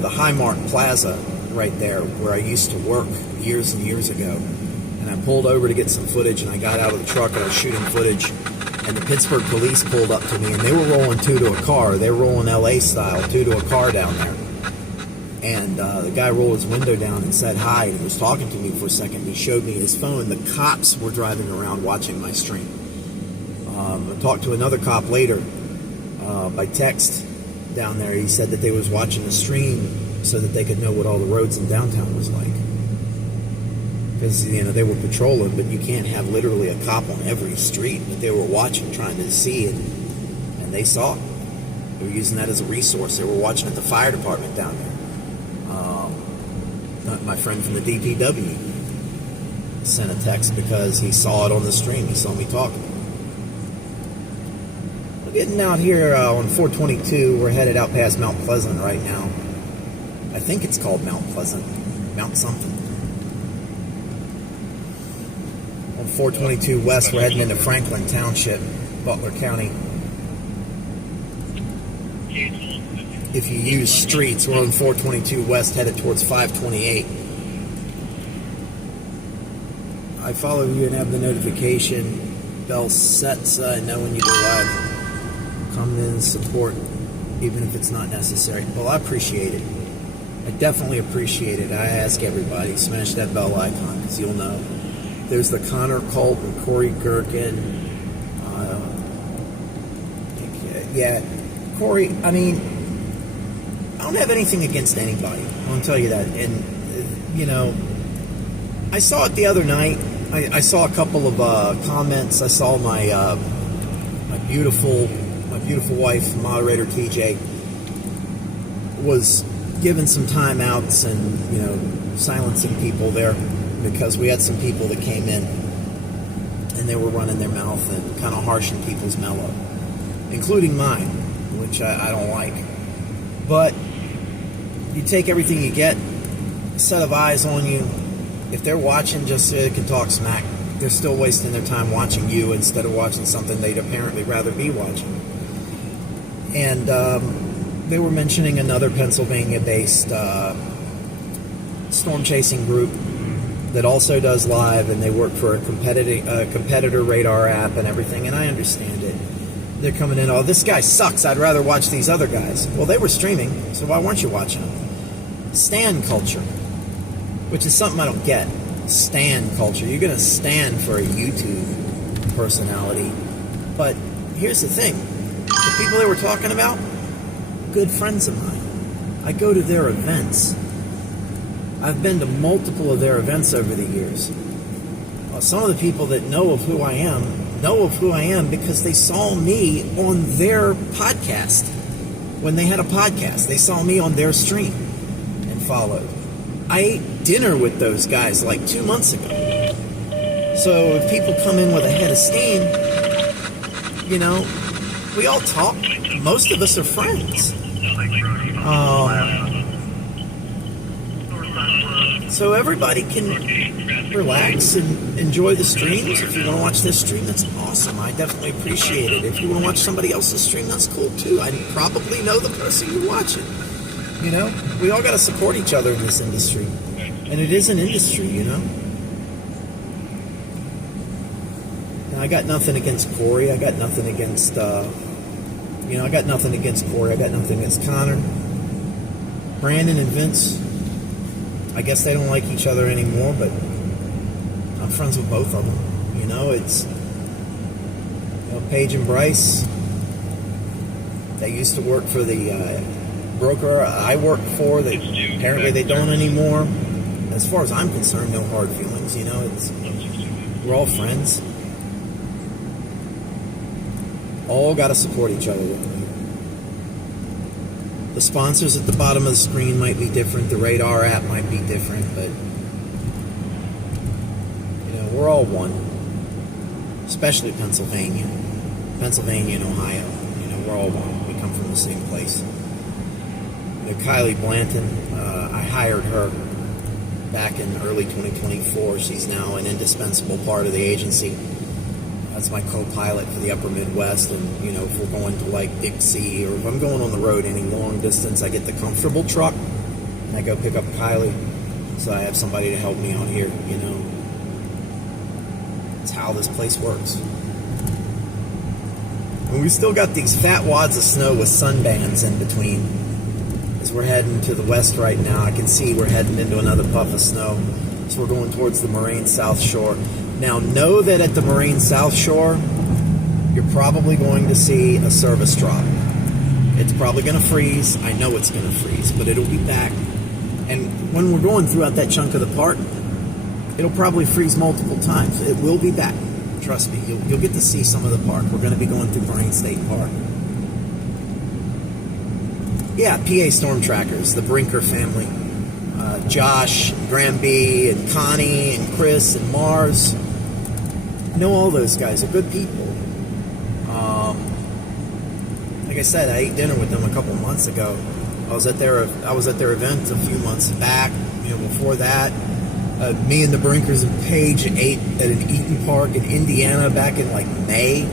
Highmark Plaza right there where I used to work years and years ago. And I pulled over to get some footage, and I got out of the truck and I was shooting footage, and the Pittsburgh police pulled up to me, and they were rolling two to a car. They were rolling LA style, two to a car down there. And the guy rolled his window down and said hi, and he was talking to me for a second. He showed me his phone. The cops were driving around watching my stream. I talked to another cop later by text down there. He said that they was watching the stream so that they could know what all the roads in downtown was like. Because, they were patrolling, but you can't have literally a cop on every street. But they were watching, trying to see it, and they saw it. They were using that as a resource. They were watching at the fire department down there. My friend from the DPW sent a text because he saw it on the stream. He saw me talking. We're getting out here on 422. We're headed out past Mount Pleasant right now. I think it's called Mount Pleasant. Mount something. On 422 West, we're heading into Franklin Township, Butler County. If you use streets, we're on 422 West, headed towards 528. I follow you and have the notification bell set so I know when you go live. Come in and support, even if it's not necessary. Well, I appreciate it. I definitely appreciate it. I ask everybody, smash that bell icon, because you'll know. There's the Connor Colt and Corey Gherkin, Yeah, Corey, I mean, I don't have anything against anybody. I'll tell you that. And, I saw it the other night. I saw a couple of comments. I saw my beautiful wife, moderator TJ, was giving some timeouts and, silencing people there because we had some people that came in and they were running their mouth and kind of harshing people's mellow, including mine, which I don't like. But you take everything you get, a set of eyes on you. If they're watching just so they can talk smack, they're still wasting their time watching you instead of watching something they'd apparently rather be watching. And they were mentioning another Pennsylvania-based storm chasing group that also does live, and they work for a competitor radar app and everything, and I understand it. They're coming in, oh, this guy sucks, I'd rather watch these other guys. Well, they were streaming, so why weren't you watching them? Stan culture, which is something I don't get. Stan culture. You're going to stand for a YouTube personality. But here's the thing. The people they were talking about, good friends of mine. I go to their events. I've been to multiple of their events over the years. Some of the people that know of who I am because they saw me on their podcast. When they had a podcast, they saw me on their stream and followed. I ate dinner with those guys like 2 months ago. So if people come in with a head of steam, we all talk. Most of us are friends. So everybody can relax and enjoy the streams. If you want to watch this stream, that's awesome. I definitely appreciate it. If you want to watch somebody else's stream, that's cool too. I probably know the person you're watching. We all got to support each other in this industry. And it is an industry, And I got nothing against Corey. I got nothing against, I got nothing against Corey. I got nothing against Connor. Brandon and Vince, I guess they don't like each other anymore, but I'm friends with both of them. It's, Paige and Bryce, they used to work for the broker I work for. Apparently they don't anymore. As far as I'm concerned, no hard feelings. We're all friends. All got to support each other. The sponsors at the bottom of the screen might be different. The radar app might be different, but we're all one. Especially Pennsylvania and Ohio. We're all one. We come from the same place. Kylie Blanton, I hired her back in early 2024. She's now an indispensable part of the agency. That's my co-pilot for the upper Midwest. And, if we're going to like Dixie or if I'm going on the road any long distance, I get the comfortable truck and I go pick up Kylie. So I have somebody to help me out here, It's how this place works. And we still got these fat wads of snow with sunbands in between. As we're heading to the west right now, I can see we're heading into another puff of snow. So we're going towards the Moraine South Shore. Now, know that at the Moraine South Shore, you're probably going to see a service drop. It's probably going to freeze. I know it's going to freeze, but it'll be back. And when we're going throughout that chunk of the park, it'll probably freeze multiple times. It will be back. Trust me. You'll get to see some of the park. We're going to be going through Moraine State Park. Yeah, PA Storm Trackers, the Brinker family. Josh, Graham B, and Connie, and Chris, and Mars. I know all those guys. They're good people. Like I said, I ate dinner with them a couple months ago. I was at their event a few months back. Before that, me and the Brinkers and Paige ate at an Eaton Park in Indiana back in like May.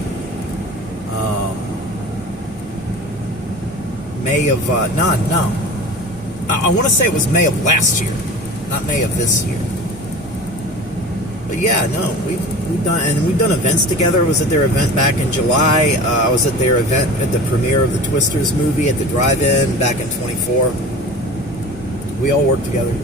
May of I want to say it was May of last year, not May of this year. But yeah, no, we've done events together. I was at their event back in July. I was at their event at the premiere of the Twisters movie at the drive-in back in 24. We all work together.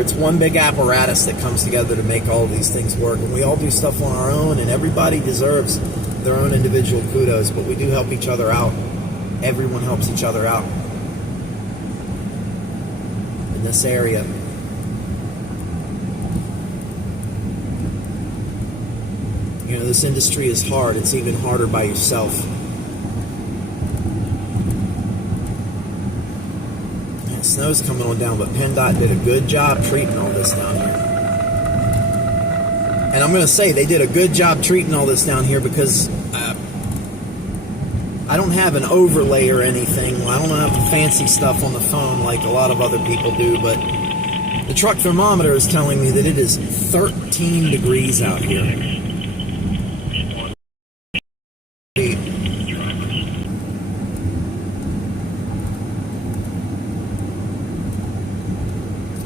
It's one big apparatus that comes together to make all these things work, and we all do stuff on our own, and everybody deserves their own individual kudos, but we do help each other out. Everyone helps each other out in this area. You know, this industry is hard. It's even harder by yourself. Yeah, snow's coming on down, but PennDOT did a good job treating all this down here. And I'm going to say they did a good job treating all this down here because I don't have an overlay or anything. I don't have the fancy stuff on the phone like a lot of other people do, but the truck thermometer is telling me that it is 13 degrees out here.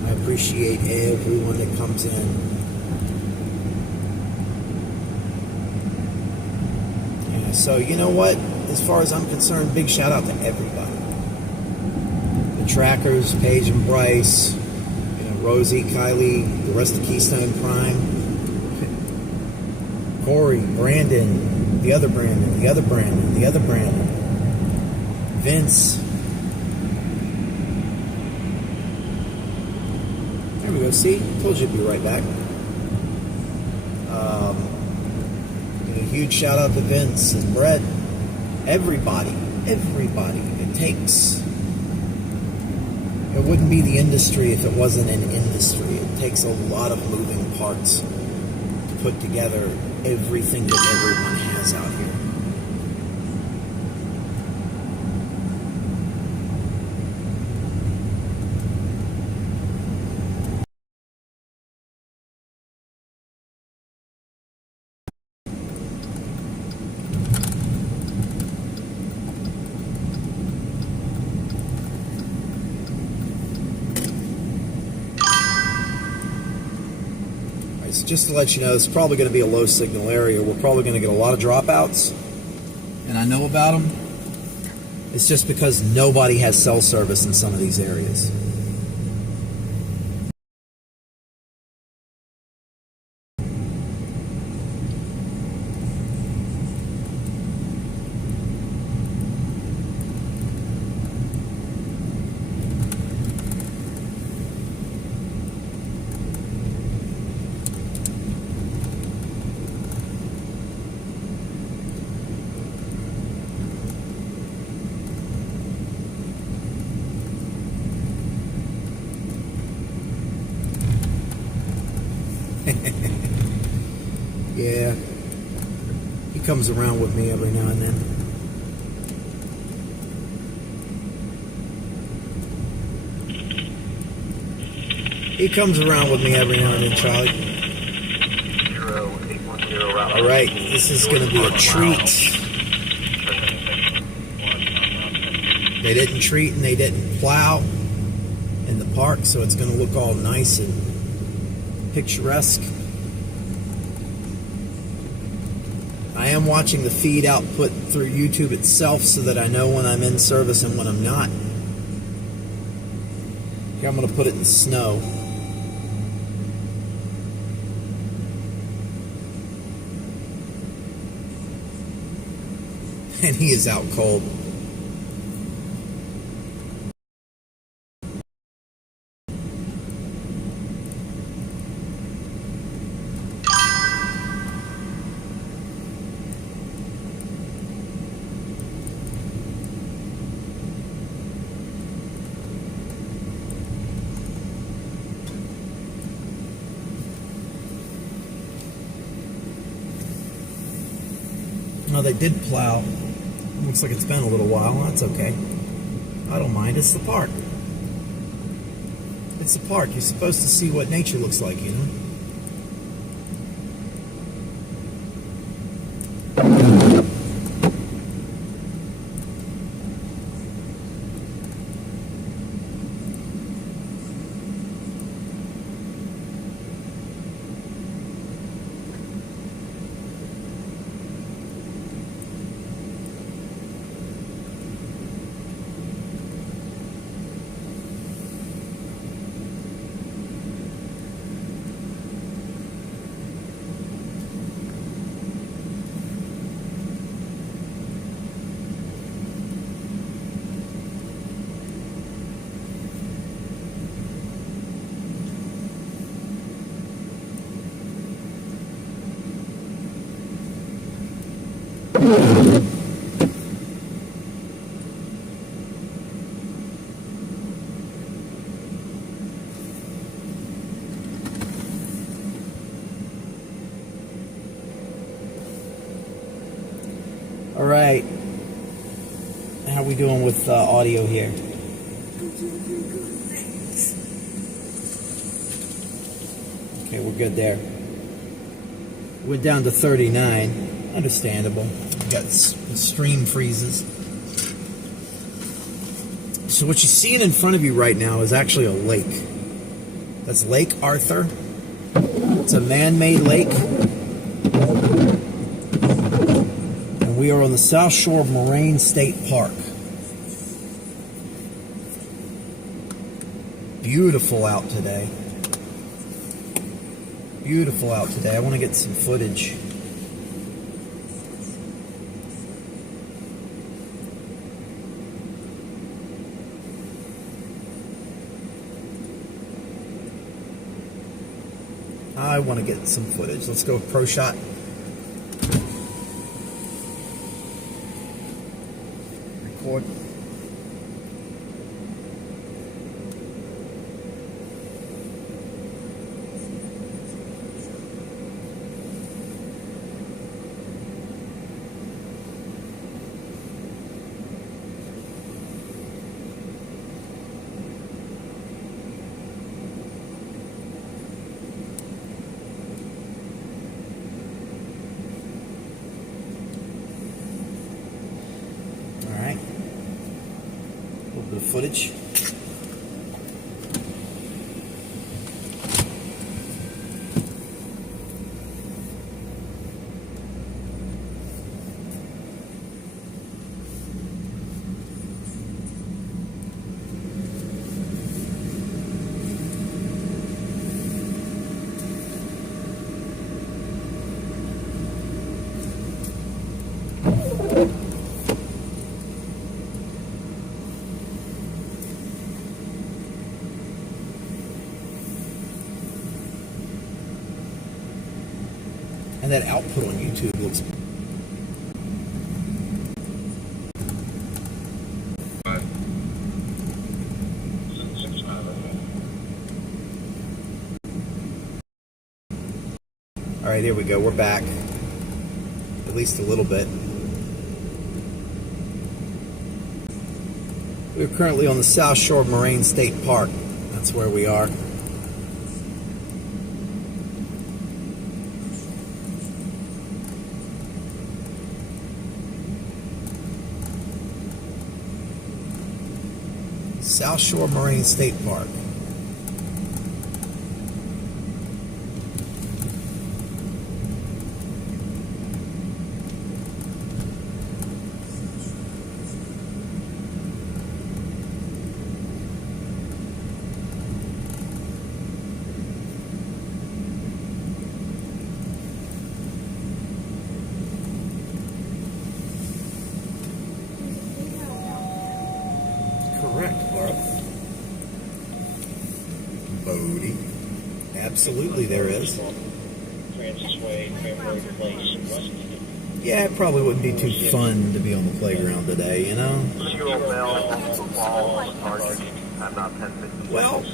I appreciate everyone that comes in. Yeah, so you know what? As far as I'm concerned, big shout out to everybody. The trackers, Paige and Bryce, you know, Rosie, Kylie, the rest of Keystone Prime, Corey, Brandon, the other Brandon, the other Brandon, the other Brandon, Vince. There we go. See, told you to be right back. A huge shout out to Vince and Brett. Everybody. It wouldn't be the industry if it wasn't an industry. It takes a lot of moving parts to put together everything that everyone has out here. Just to let you know, it's probably going to be a low signal area. We're probably going to get a lot of dropouts, and I know about them. It's just because nobody has cell service in some of these areas. Yeah, he comes around with me every now and then. He comes around with me every now and then, Charlie. 0810 route. All right, this is going to be a treat. They didn't treat and they didn't plow in the park, so it's going to look all nice and picturesque. I am watching the feed output through YouTube itself so that I know when I'm in service and when I'm not. Here, I'm going to put it in snow. And he is out cold. No, they did plow. Looks like it's been a little while. That's okay. I don't mind. It's the park. It's the park. You're supposed to see what nature looks like, you know? How we doing with audio here? Okay, we're good there. We're down to 39. Understandable. We got stream freezes. So what you're seeing in front of you right now is actually a lake. That's Lake Arthur. It's a man-made lake. And we are on the south shore of Moraine State Park. Beautiful out today. Beautiful out today. I want to get some footage. I want to get some footage. Let's go with Pro Shot. Record. The footage. And that output on YouTube looks. All right, here we go. We're back. At least a little bit. We're currently on the south shore of Moraine State Park. That's where we are. South Shore Moraine State Park. Correct, Laura. Bodie. Absolutely there is. Yeah, it probably wouldn't be too fun to be on the playground today, you know? Well,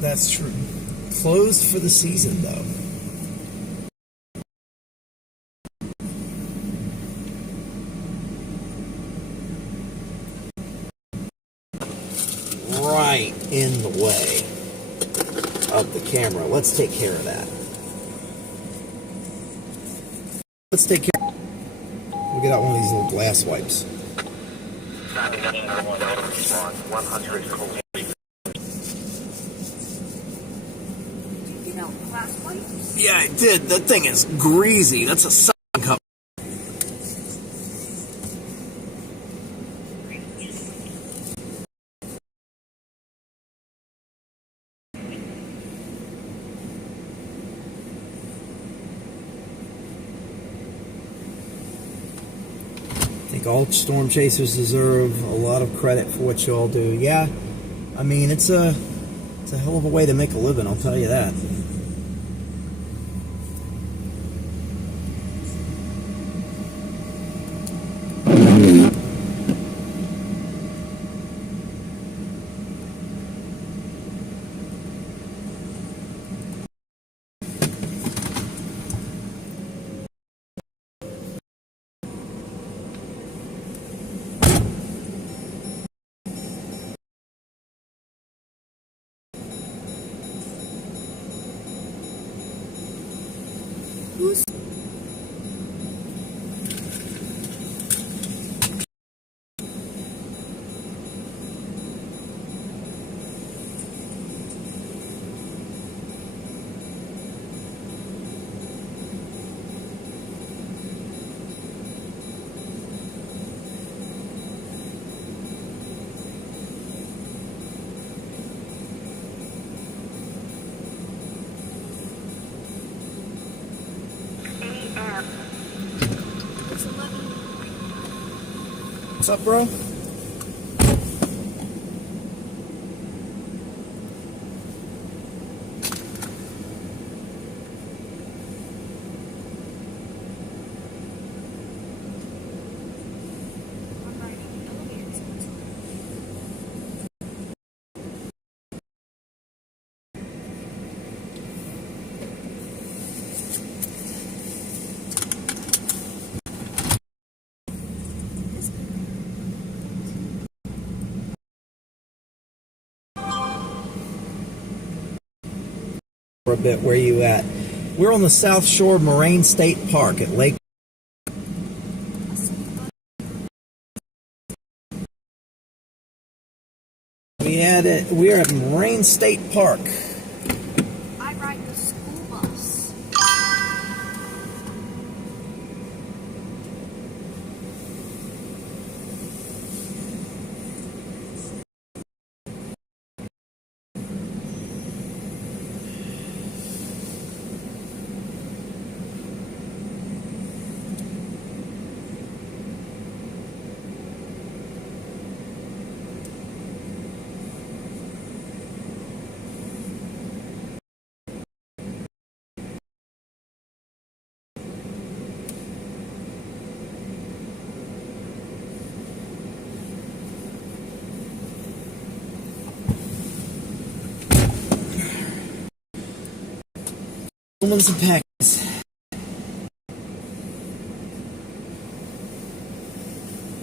that's true. Closed for the season, though. Right in the way of the camera. Let's take care of that. Let's take care. We'll get out one of these little glass wipes. 100 Yeah, I did. That thing is greasy. That's a suction cup. I think all storm chasers deserve a lot of credit for what you all do. Yeah, I mean, it's a hell of a way to make a living, I'll tell you that. What's up, bro? For a bit, where you at? We're on the south shore of Moraine State Park at Lake. We're at Moraine State Park. I ride the school bus. Some packages.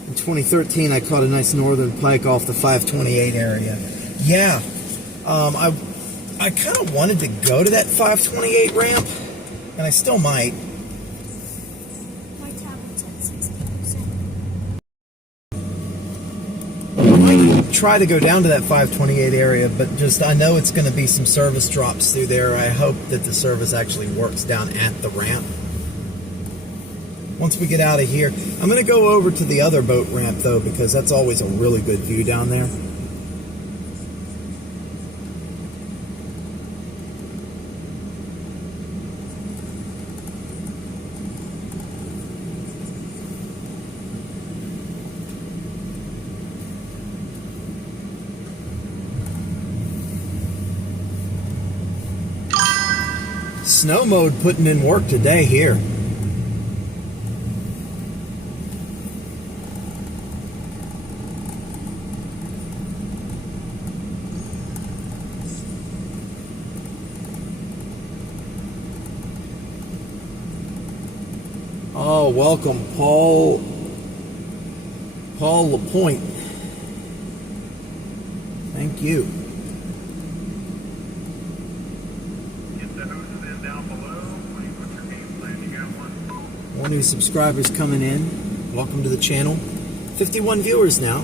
In 2013, I caught a nice northern pike off the 528 area. Yeah, I kind of wanted to go to that 528 ramp, and I still might. My tablet's at 60%. I might try to go down to that 528 area, but just I know it's going to be some service drops through there. I hope that the service actually works down at the ramp. Once we get out of here, I'm going to go over to the other boat ramp, though, because that's always a really good view down there. Snow mode putting in work today here. Oh, welcome, Paul LaPointe. Thank you. One new subscriber's coming in. Welcome to the channel. 51 viewers now.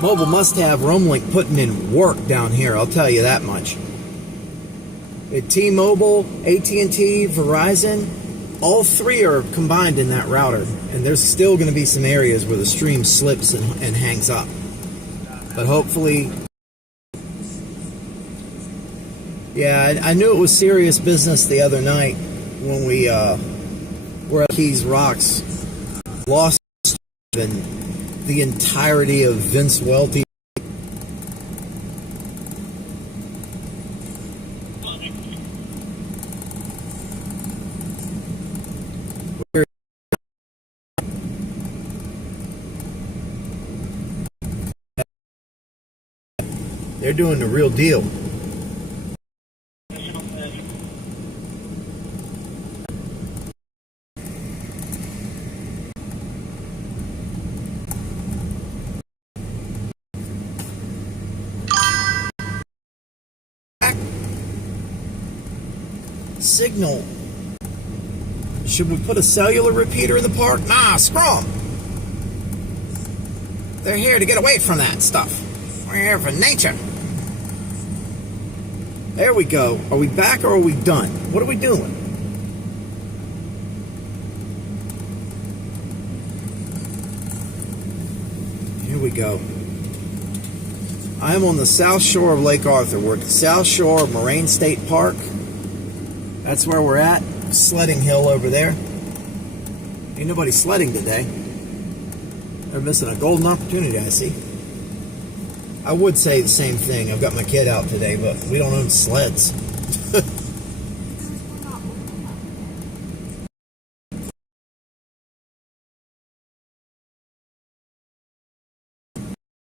Mobile must have Roamlink putting in work down here, I'll tell you that much. At T-Mobile, AT&T, Verizon, all three are combined in that router. And there's still going to be some areas where the stream slips and hangs up. But hopefully... Yeah, I knew it was serious business the other night when we... where Keys Rocks lost the entirety of Vince Welty. They're doing the real deal. Signal. Should we put a cellular repeater in the park? Nah, screw 'em. They're here to get away from that stuff. We're here for nature. There we go. Are we back or are we done? What are we doing? Here we go. I am on the south shore of Lake Arthur. We're at the south shore of Moraine State Park. That's where we're at. Sledding hill over there. Ain't nobody sledding today. They're missing a golden opportunity, I see. I would say the same thing. I've got my kid out today, but we don't own sleds.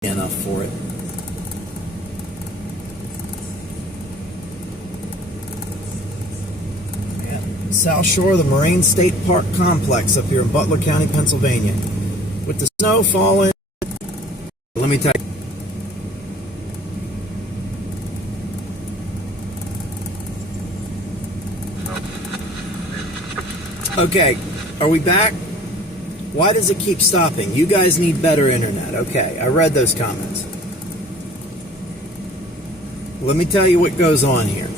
Enough for it. Yeah. South shore of the Moraine State Park complex up here in Butler County, Pennsylvania. With the snow falling, let me tell you. Okay, are we back? Why does it keep stopping? You guys need better internet. Okay, I read those comments. Let me tell you what goes on here.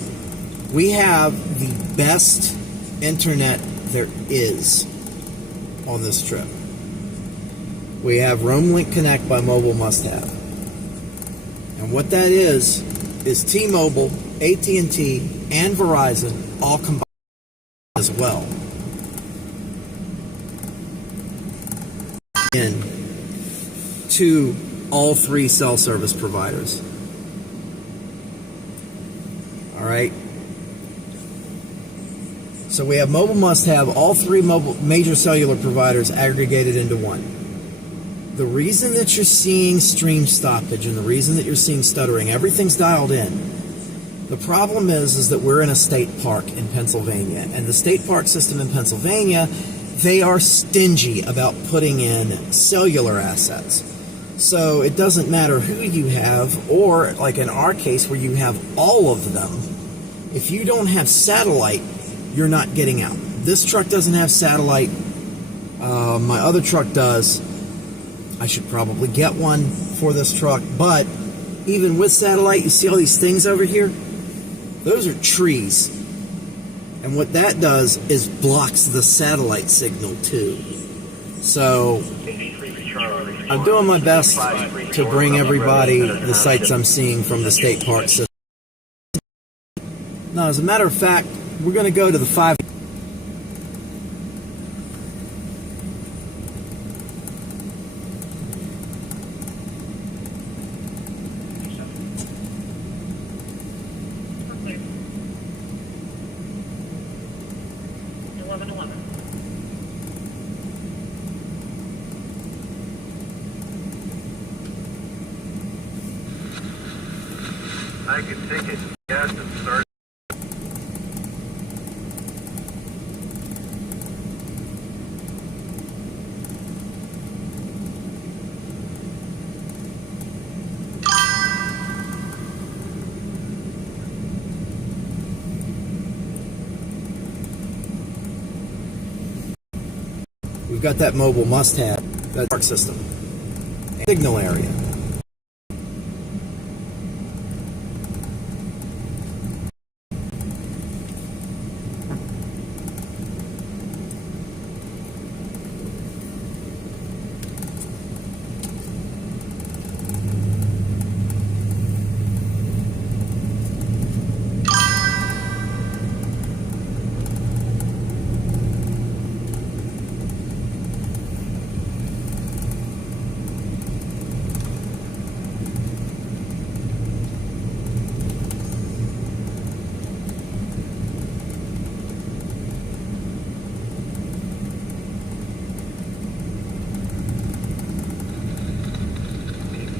We have the best internet there is on this trip. We have Roam Link Connect by Mobile Must Have. And what that is T-Mobile, AT&T, and Verizon all combined as well. In to all three cell service providers. All right. So we have Mobile Must Have, all three major cellular providers aggregated into one. The reason that you're seeing stream stoppage and the reason that you're seeing stuttering, everything's dialed in. The problem is that we're in a state park in Pennsylvania, and the state park system in Pennsylvania, they are stingy about putting in cellular assets. So it doesn't matter who you have, or like in our case where you have all of them, if you don't have satellite, you're not getting out. This truck doesn't have satellite. My other truck does. I should probably get one for this truck, but even with satellite, you see all these things over here? Those are trees. And what that does is blocks the satellite signal too. So I'm doing my best to bring everybody the sights I'm seeing from the state park system. Now, as a matter of fact, we're going to go to the 5. I can take it. Yes, and start. We've got that Mobile Must Have, that park system, signal area.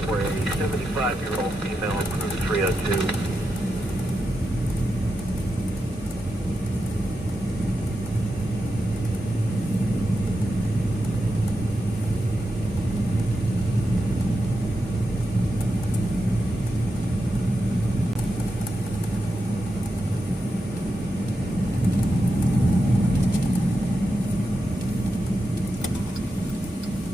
For a 75-year-old female on crew 302.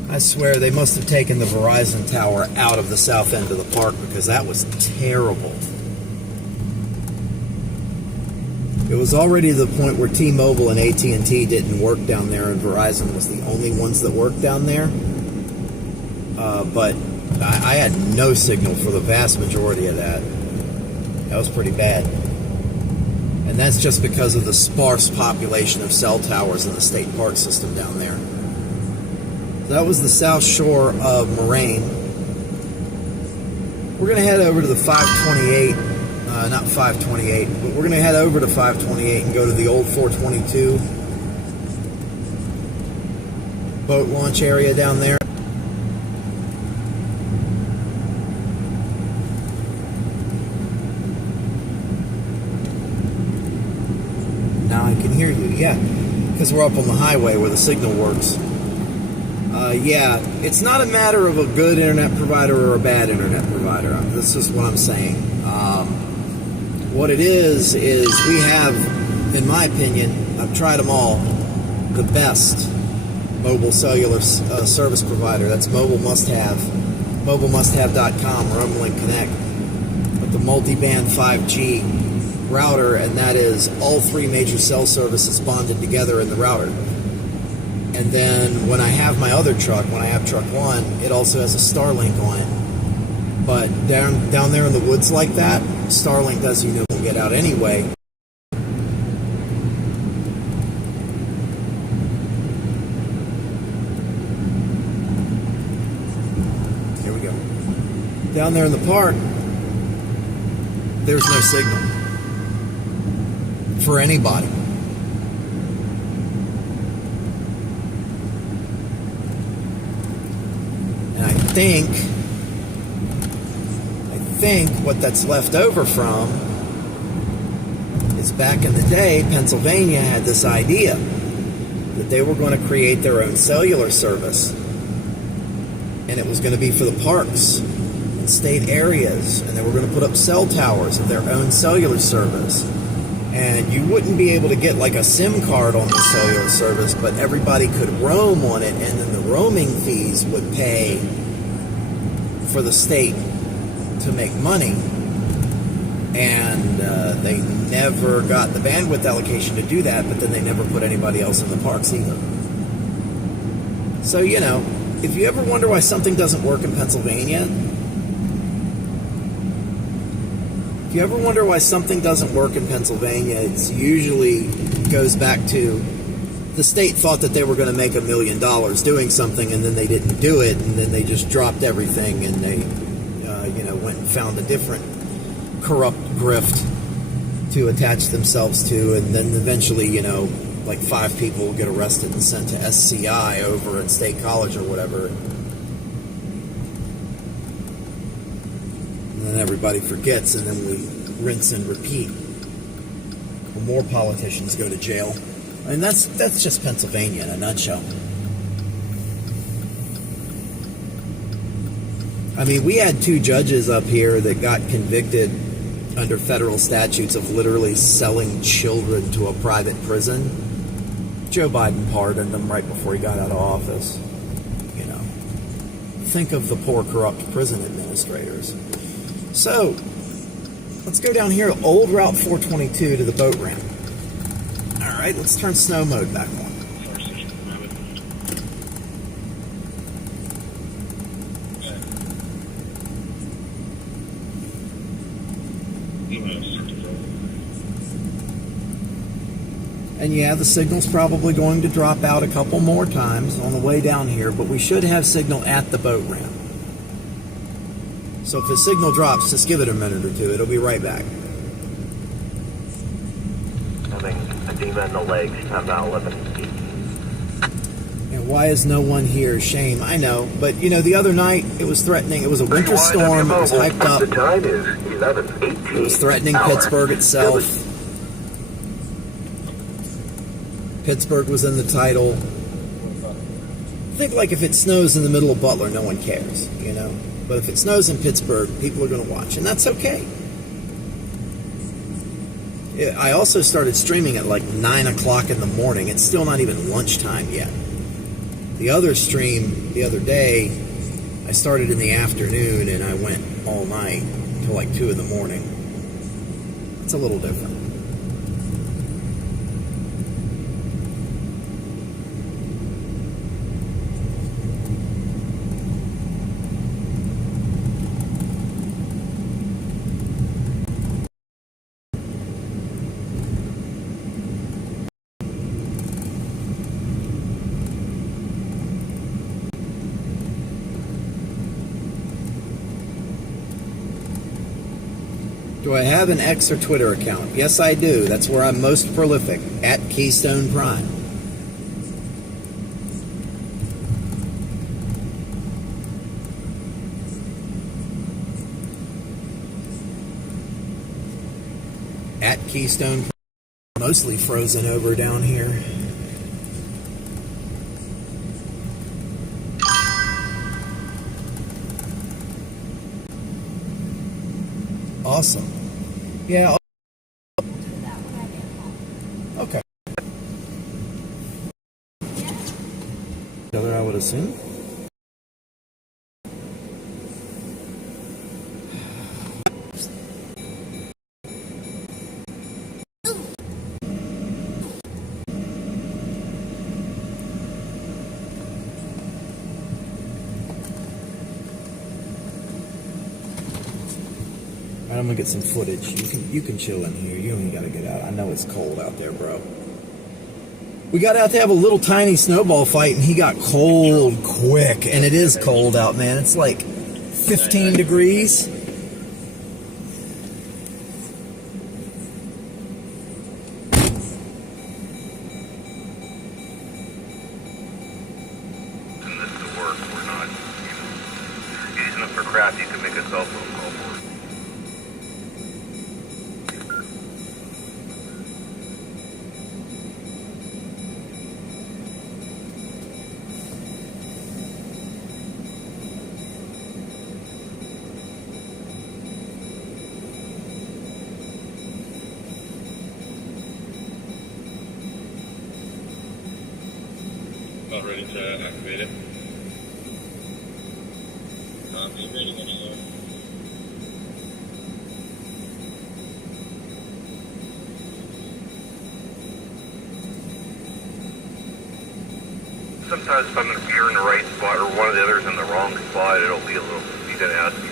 I swear they must have taken the Verizon tower out of the south end of the park because that was terrible. It was already to the point where T-Mobile and AT&T didn't work down there, and Verizon was the only ones that worked down there. But I had no signal for the vast majority of that. That was pretty bad. And that's just because of the sparse population of cell towers in the state park system down there. that was the south shore of Moraine. We're going to head over to the 528, not 528, but we're going to head over to 528 and go to the old 422 boat launch area down there. Now I can hear you, yeah, because we're up on the highway where the signal works. Yeah, it's not a matter of a good internet provider or a bad internet provider. This is what I'm saying. What it is we have, in my opinion, I've tried them all, the best mobile cellular service provider. That's Mobile Must Have, mobilemustHave.com, Roam Link Connect, with the multi-band 5G router, and that is all three major cell services bonded together in the router. And then when I have my other truck, when I have truck 1, it also has a Starlink on it. But down there in the woods like that, Starlink doesn't even get out anyway. Here we go. Down there in the park, there's no signal for anybody. And I think what that's left over from is back in the day, Pennsylvania had this idea that they were going to create their own cellular service. And it was going to be for the parks and state areas. And they were going to put up cell towers of their own cellular service. And you wouldn't be able to get like a SIM card on the cellular service, but everybody could roam on it, and then the roaming fees would pay for the state to make money. And they never got the bandwidth allocation to do that, but then they never put anybody else in the parks either. So, you know, if you ever wonder why something doesn't work in Pennsylvania, it usually goes back to the state thought that they were going to make $1 million doing something, and then they didn't do it, and then they just dropped everything, and they, went and found a different corrupt grift to attach themselves to, and then eventually, like 5 people get arrested and sent to SCI over at State College or whatever. And then everybody forgets, and then we rinse and repeat. Well, more politicians go to jail. And that's just Pennsylvania in a nutshell. I mean, we had 2 judges up here that got convicted under federal statutes of literally selling children to a private prison. Joe Biden pardoned them right before he got out of office. Think of the poor, corrupt prison administrators. So, let's go down here, old Route 422 to the boat ramp. All right, let's turn snow mode back on. And yeah, the signal's probably going to drop out a couple more times on the way down here, but we should have signal at the boat ramp. So if the signal drops, just give it a minute or 2. It'll be right back. Having edema in the legs, time out 11 feet. And why is no one here? Shame, I know. But, the other night, it was threatening. It was a winter storm. It was hyped up. The time is 11:18. It was threatening Pittsburgh itself. Pittsburgh was in the title. I think, like, if it snows in the middle of Butler, no one cares, But if it snows in Pittsburgh, people are going to watch, and that's okay. I also started streaming at like 9 o'clock in the morning. It's still not even lunchtime yet. The other stream the other day, I started in the afternoon, and I went all night till like 2 in the morning. It's a little different. Do I have an X or Twitter account? Yes, I do. That's where I'm most prolific, at Keystone Prime. At Keystone Prime. Mostly frozen over down here. Awesome. Yeah. We'll do that when I get home. Okay. Other, I would assume. I'm gonna get some footage. You can chill in here. You don't even gotta get out. I know it's cold out there, bro. We got out to have a little tiny snowball fight, and he got cold quick. And it is cold out, man. It's like 15 degrees. And this to work, we're not using them for crap. You can make a cell phone call for it. About ready to activate it. Not be ready when you are. Sometimes if you're in the right spot or one of the others in the wrong spot, it'll be a little, you gotta ask me.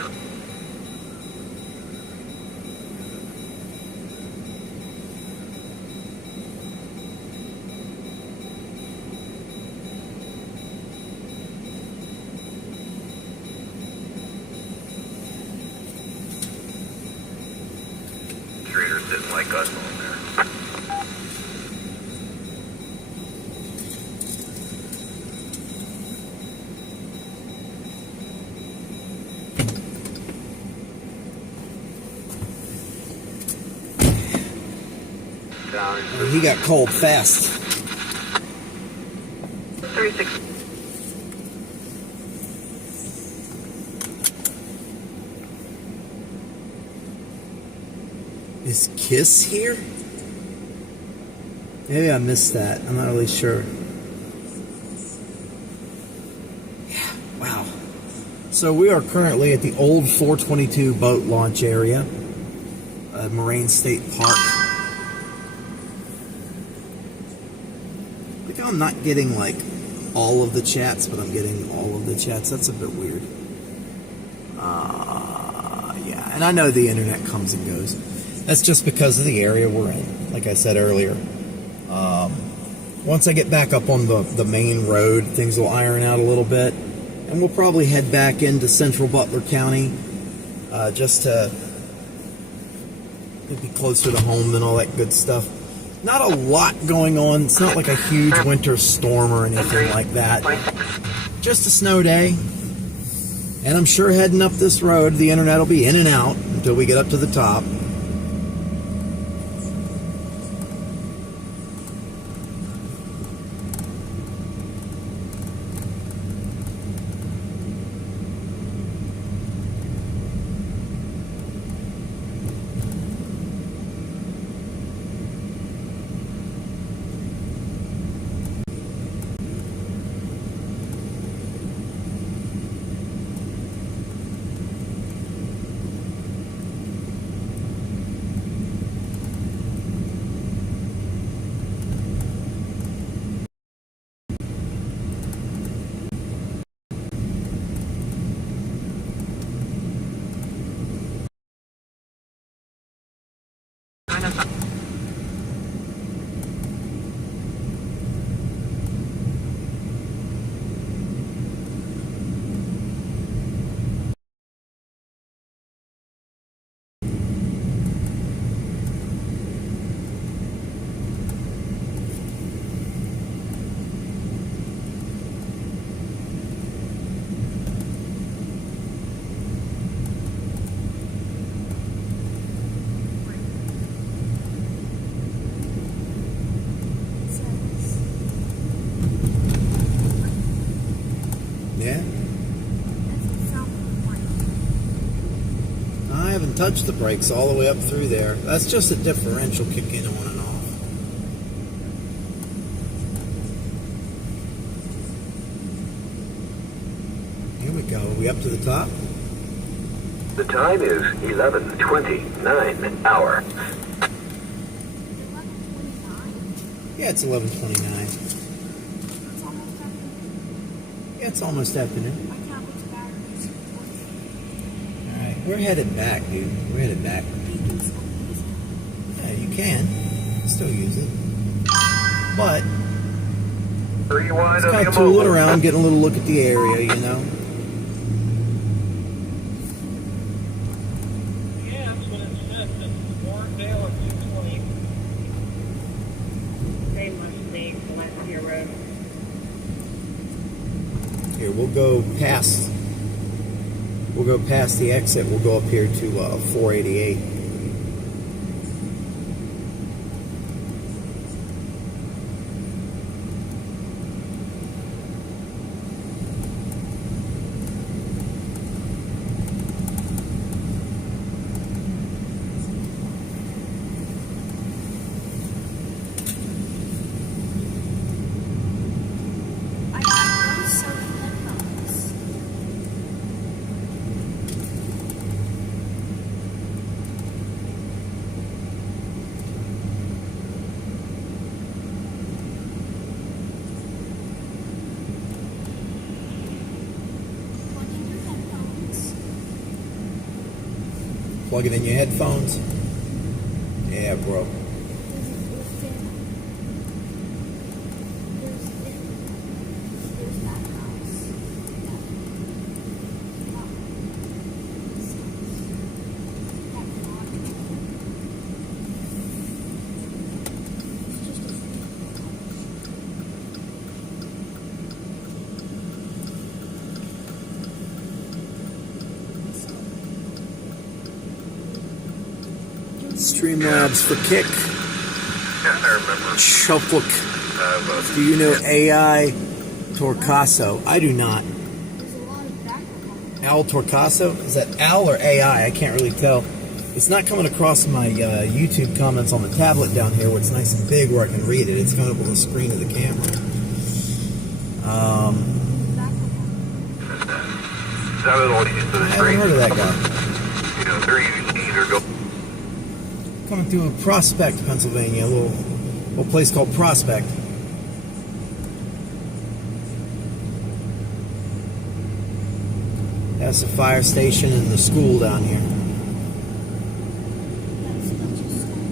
Traders didn't like us on there. He got cold fast. 36. Is Kiss here? Maybe I missed that. I'm not really sure. Yeah, wow. So we are currently at the old 422 boat launch area, Moraine State Park. Look how I'm not getting like all of the chats, but I'm getting all of the chats. That's a bit weird. Yeah, and I know the internet comes and goes. That's just because of the area we're in, like I said earlier. Once I get back up on the main road, things will iron out a little bit. And we'll probably head back into central Butler County just to be closer to home and all that good stuff. Not a lot going on. It's not like a huge winter storm or anything like that. Just a snow day. And I'm sure heading up this road, the internet will be in and out until we get up to the top. doesn't touch the brakes all the way up through there. That's just a differential kicking on and off. Here we go. Are we up to the top? The time is 11:29 hour. 11:29. Yeah, it's 11:29. It's almost afternoon. Yeah, it's almost afternoon. My tablet's battery is 40. All right, we're headed back, dude. We're headed back. You can still use it. Yeah, you can still use it, but Rewind it's of kind the of tooling mobile. around, getting a little look at the area, you know. Yeah, that's what it said. It's Warrendale at 220. They must be Valencia Road. Here, we'll go past. We'll go past the exit. We'll go up here to 488. I got one Sony headphones. Plug in your headphones. Plug it in your headphones. Yeah, bro. There's that house. Streamlabs for kick. Yeah, I remember. Chuplik. But Do you know AI Torcaso? I do not. There's a lot of background. Al Torcaso? Is that Al or AI? I can't really tell. It's not coming across my YouTube comments on the tablet down here where it's nice and big where I can read it. It's coming up on the screen of the camera. that was all used to I the haven't street. heard of that guy. You know, they're used to either go. Coming through Prospect, Pennsylvania, a little place called Prospect. That's the fire station and the school down here. That's such a school.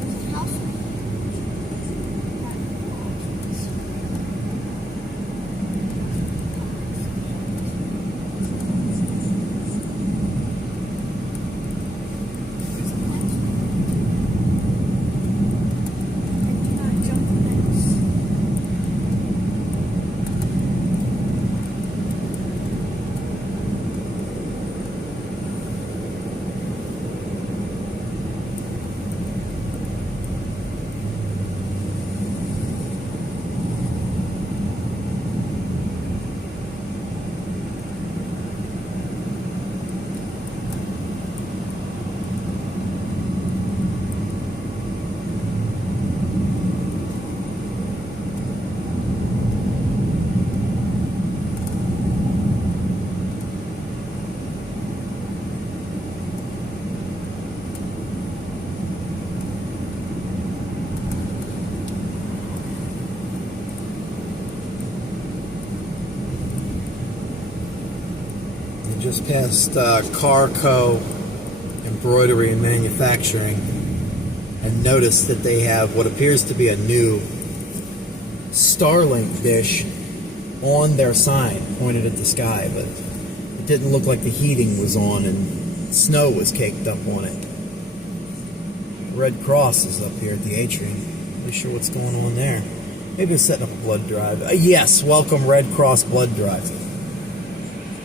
There's a house over Just past Carco Embroidery and Manufacturing, and noticed that they have what appears to be a new Starlink dish on their sign pointed at the sky, but it didn't look like the heating was on and snow was caked up on it. Red Cross is up here at the atrium. Not sure what's going on there. Maybe they're setting up a blood drive. Yes, welcome Red Cross blood drive.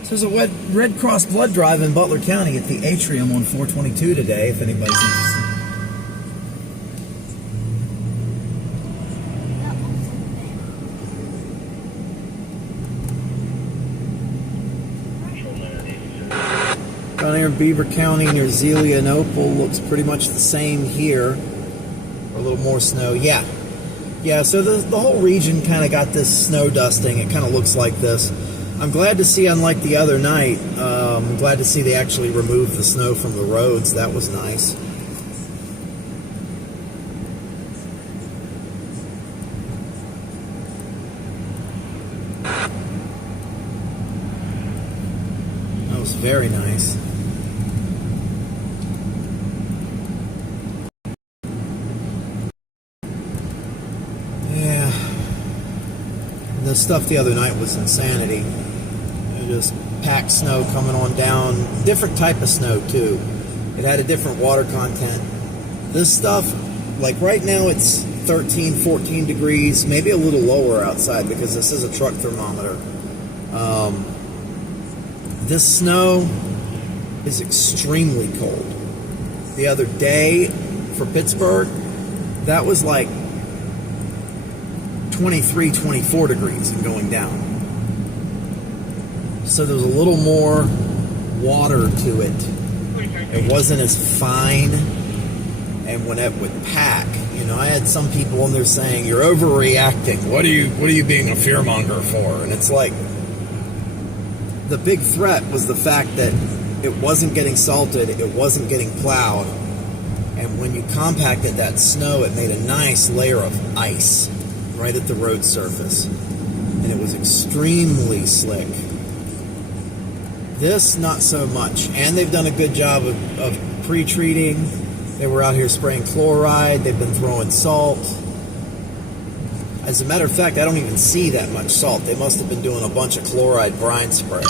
So there's a Red Cross blood drive in Butler County at the atrium on 422 today, if anybody's interested. that one's in there. Actual minute. Down here in Beaver County near Zelia and Opal looks pretty much the same here. Or a little more snow. Yeah. Yeah, so the whole region kind of got this snow dusting. It kind of looks like this. I'm glad to see, unlike the other night, I'm glad to see they actually removed the snow from the roads. That was nice. That was very nice. Yeah. The stuff the other night was insanity. Just packed snow coming on down. Different type of snow, too. It had a different water content. This stuff, like right now it's 13, 14 degrees, maybe a little lower outside because this is a truck thermometer. This snow is extremely cold. The other day for Pittsburgh, that was like 23, 24 degrees and going down. So there's a little more water to it. It wasn't as fine, and when it would pack, you know, I had some people in there saying, "You're overreacting. What are you being a fearmonger for?" And it's like, the big threat was the fact that it wasn't getting salted, it wasn't getting plowed, and when you compacted that snow, it made a nice layer of ice right at the road surface, and it was extremely slick. This, not so much. And they've done a good job of pre-treating. They were out here spraying chloride. They've been throwing salt. As a matter of fact, I don't even see that much salt. They must have been doing a bunch of chloride brine spray.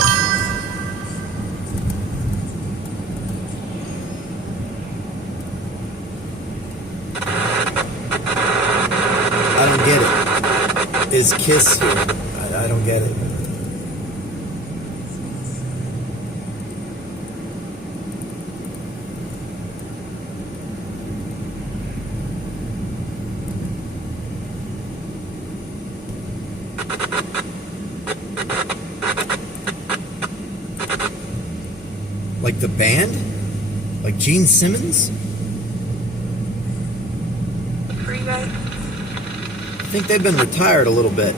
I don't get it. Is Kiss here? I don't get it. Like the band? Like Gene Simmons? Free guy? I think they've been retired a little bit.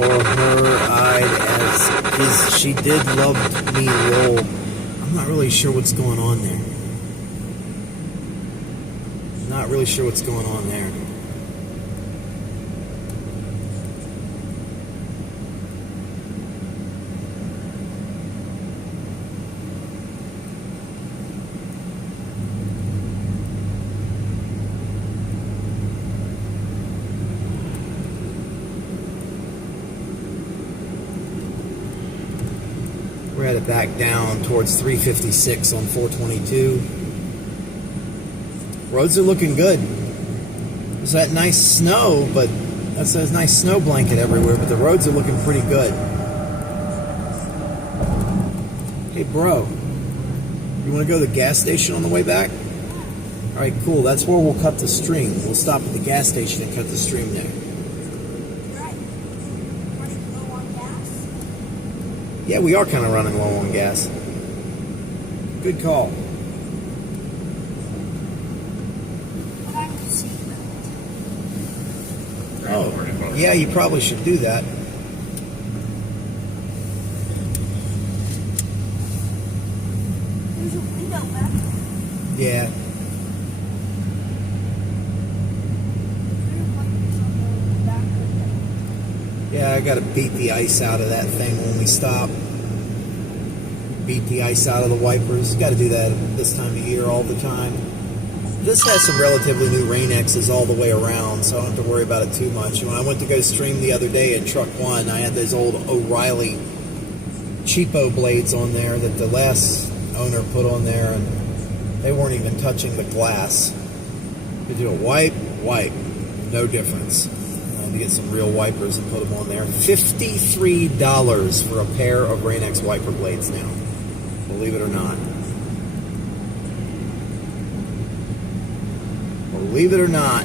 Or her-eyed as she did love me roll. I'm not really sure what's going on there. Not really sure what's going on there. We're headed back down towards 356 on 422. Roads are looking good. There's that nice snow, but that's a nice snow blanket everywhere, but the roads are looking pretty good. Hey, bro, you want to go to the gas station on the way back? All right, cool. That's where we'll cut the stream. We'll stop at the gas station and cut the stream there. Right. Running low on gas? Yeah, we are kind of running low on gas. Good call. But I'm the seatbelt. Oh, yeah, you probably should do that. There's a window back there. Yeah. Yeah, I gotta beat the ice out of that thing when we stop. Beat the ice out of the wipers. Gotta do that this time of year all the time. This has some relatively new rain X's all the way around, so I don't have to worry about it too much. When I went to go stream the other day at Truck 1, I had those old O'Reilly cheapo blades on there that the last owner put on there, and they weren't even touching the glass. You do a wipe, no difference. To get some real wipers and put them on there. $53 for a pair of Rain-X wiper blades now. Believe it or not. Believe it or not.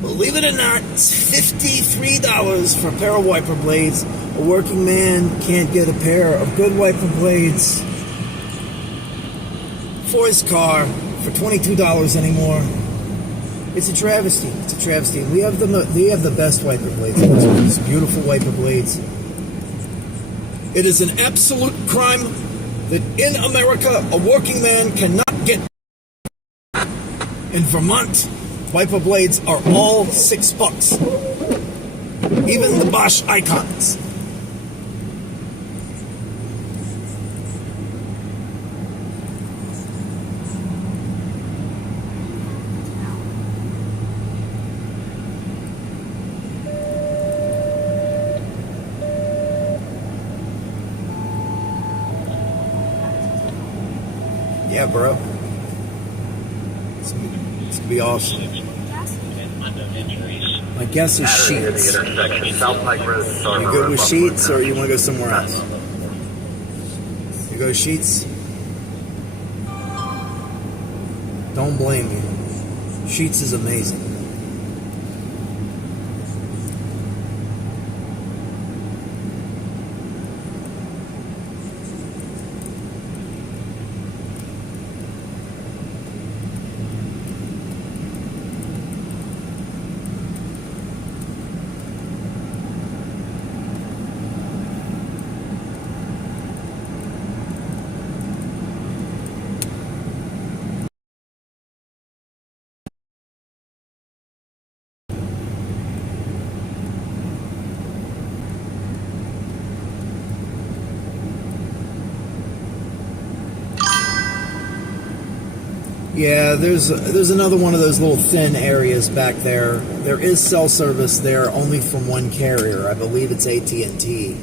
Believe it or not, it's $53 for a pair of wiper blades. A working man can't get a pair of good wiper blades for his car for $22 anymore. It's a travesty. It's a travesty. We have the best wiper blades. These beautiful wiper blades. It is an absolute crime that in America a working man cannot get. In Vermont, wiper blades are all $6. Even the Bosch Icons. Yeah, bro. It's gonna be awesome. My guess is Sheets. You good with Sheets, or you want to go somewhere else? You go Sheets? Don't blame me. Sheets is amazing. Yeah, there's another one of those little thin areas back there. There is cell service there, only from one carrier. I believe it's AT&T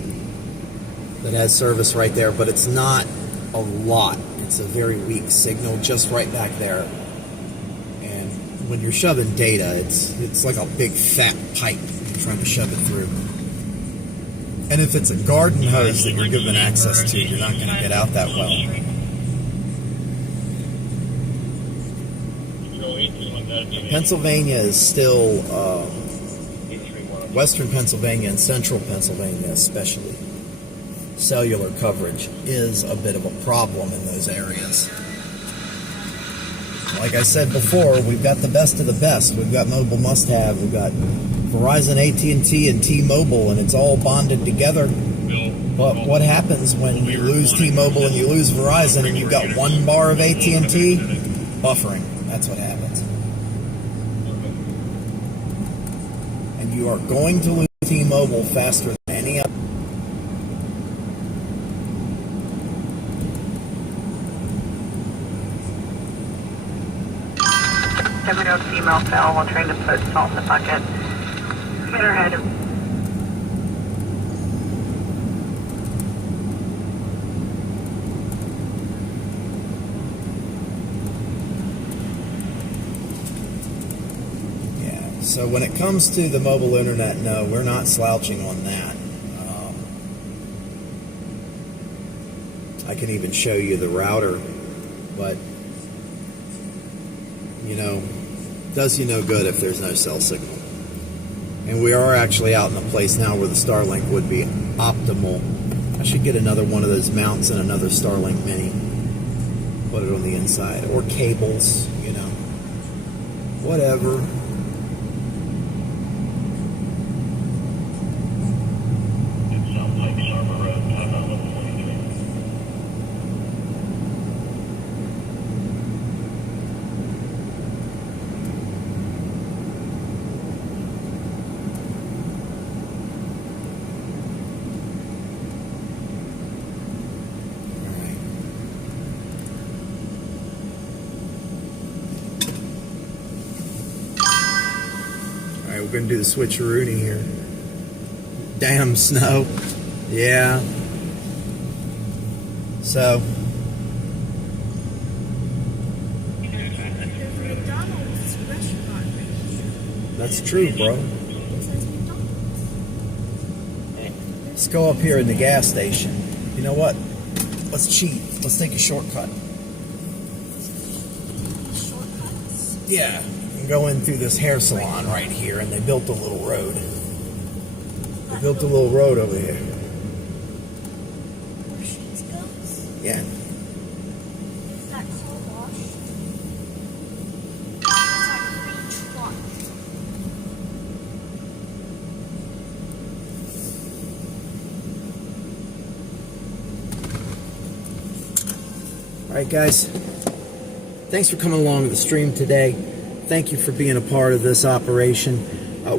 that has service right there, but it's not a lot. It's a very weak signal just right back there. And when you're shoving data, it's like a big fat pipe you're trying to shove it through. And if it's a garden hose that you're given access to, you're not going to get out that well. Pennsylvania is still, western Pennsylvania and central Pennsylvania especially, cellular coverage is a bit of a problem in those areas. Like I said before, we've got the best of the best. We've got Mobile Must Have, we've got Verizon, AT&T, and T-Mobile, and it's all bonded together. But what happens when you lose T-Mobile and you lose Verizon and you've got one bar of AT&T? Buffering. That's what happens. And you are going to lose T-Mobile faster than any other. Female fell while trying to put salt in the bucket. Hit her head. Yeah, so when it comes to the mobile internet, no, we're not slouching on that. I can even show you the router, but does you no good if there's no cell signal. And we are actually out in a place now where the Starlink would be optimal. I should get another one of those mounts and another Starlink Mini. Put it on the inside. Or cables, whatever. We're going to do the switcheroony here. Damn snow. Yeah. So. That's true, bro. Let's go up here in the gas station. You know what? Let's cheat. Let's take a shortcut. Yeah, and go in through this hair salon right here, and they built a little road. They built a little road over here. Where sheets goes? Yeah. Is that car wash? Is that green truck? All right, guys. Thanks for coming along to the stream today. Thank you for being a part of this operation.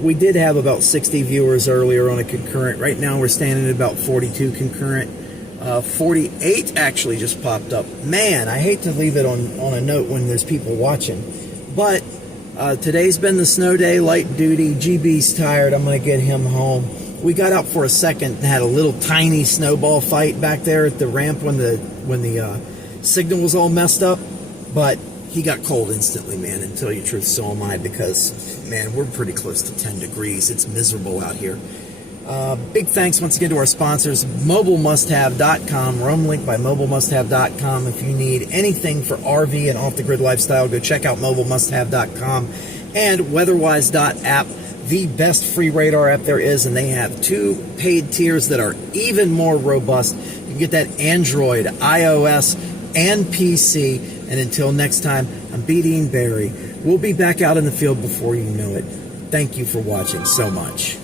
We did have about 60 viewers earlier on a concurrent. Right now we're standing at about 42 concurrent. 48 actually just popped up. Man, I hate to leave it on a note when there's people watching. But today's been the snow day, light duty. GB's tired. I'm going to get him home. We got out for a second and had a little tiny snowball fight back there at the ramp when the signal was all messed up. But he got cold instantly, man, and to tell you the truth, so am I, because, man, we're pretty close to 10 degrees. It's miserable out here. Big thanks once again to our sponsors, mobilemusthave.com, roam link by mobilemusthave.com. If you need anything for RV and off-the-grid lifestyle, go check out mobilemusthave.com and weatherwise.app, the best free radar app there is, and they have 2 paid tiers that are even more robust. You can get that Android, iOS, and PC. And until next time, I'm B. Dean Barry. We'll be back out in the field before you know it. Thank you for watching so much.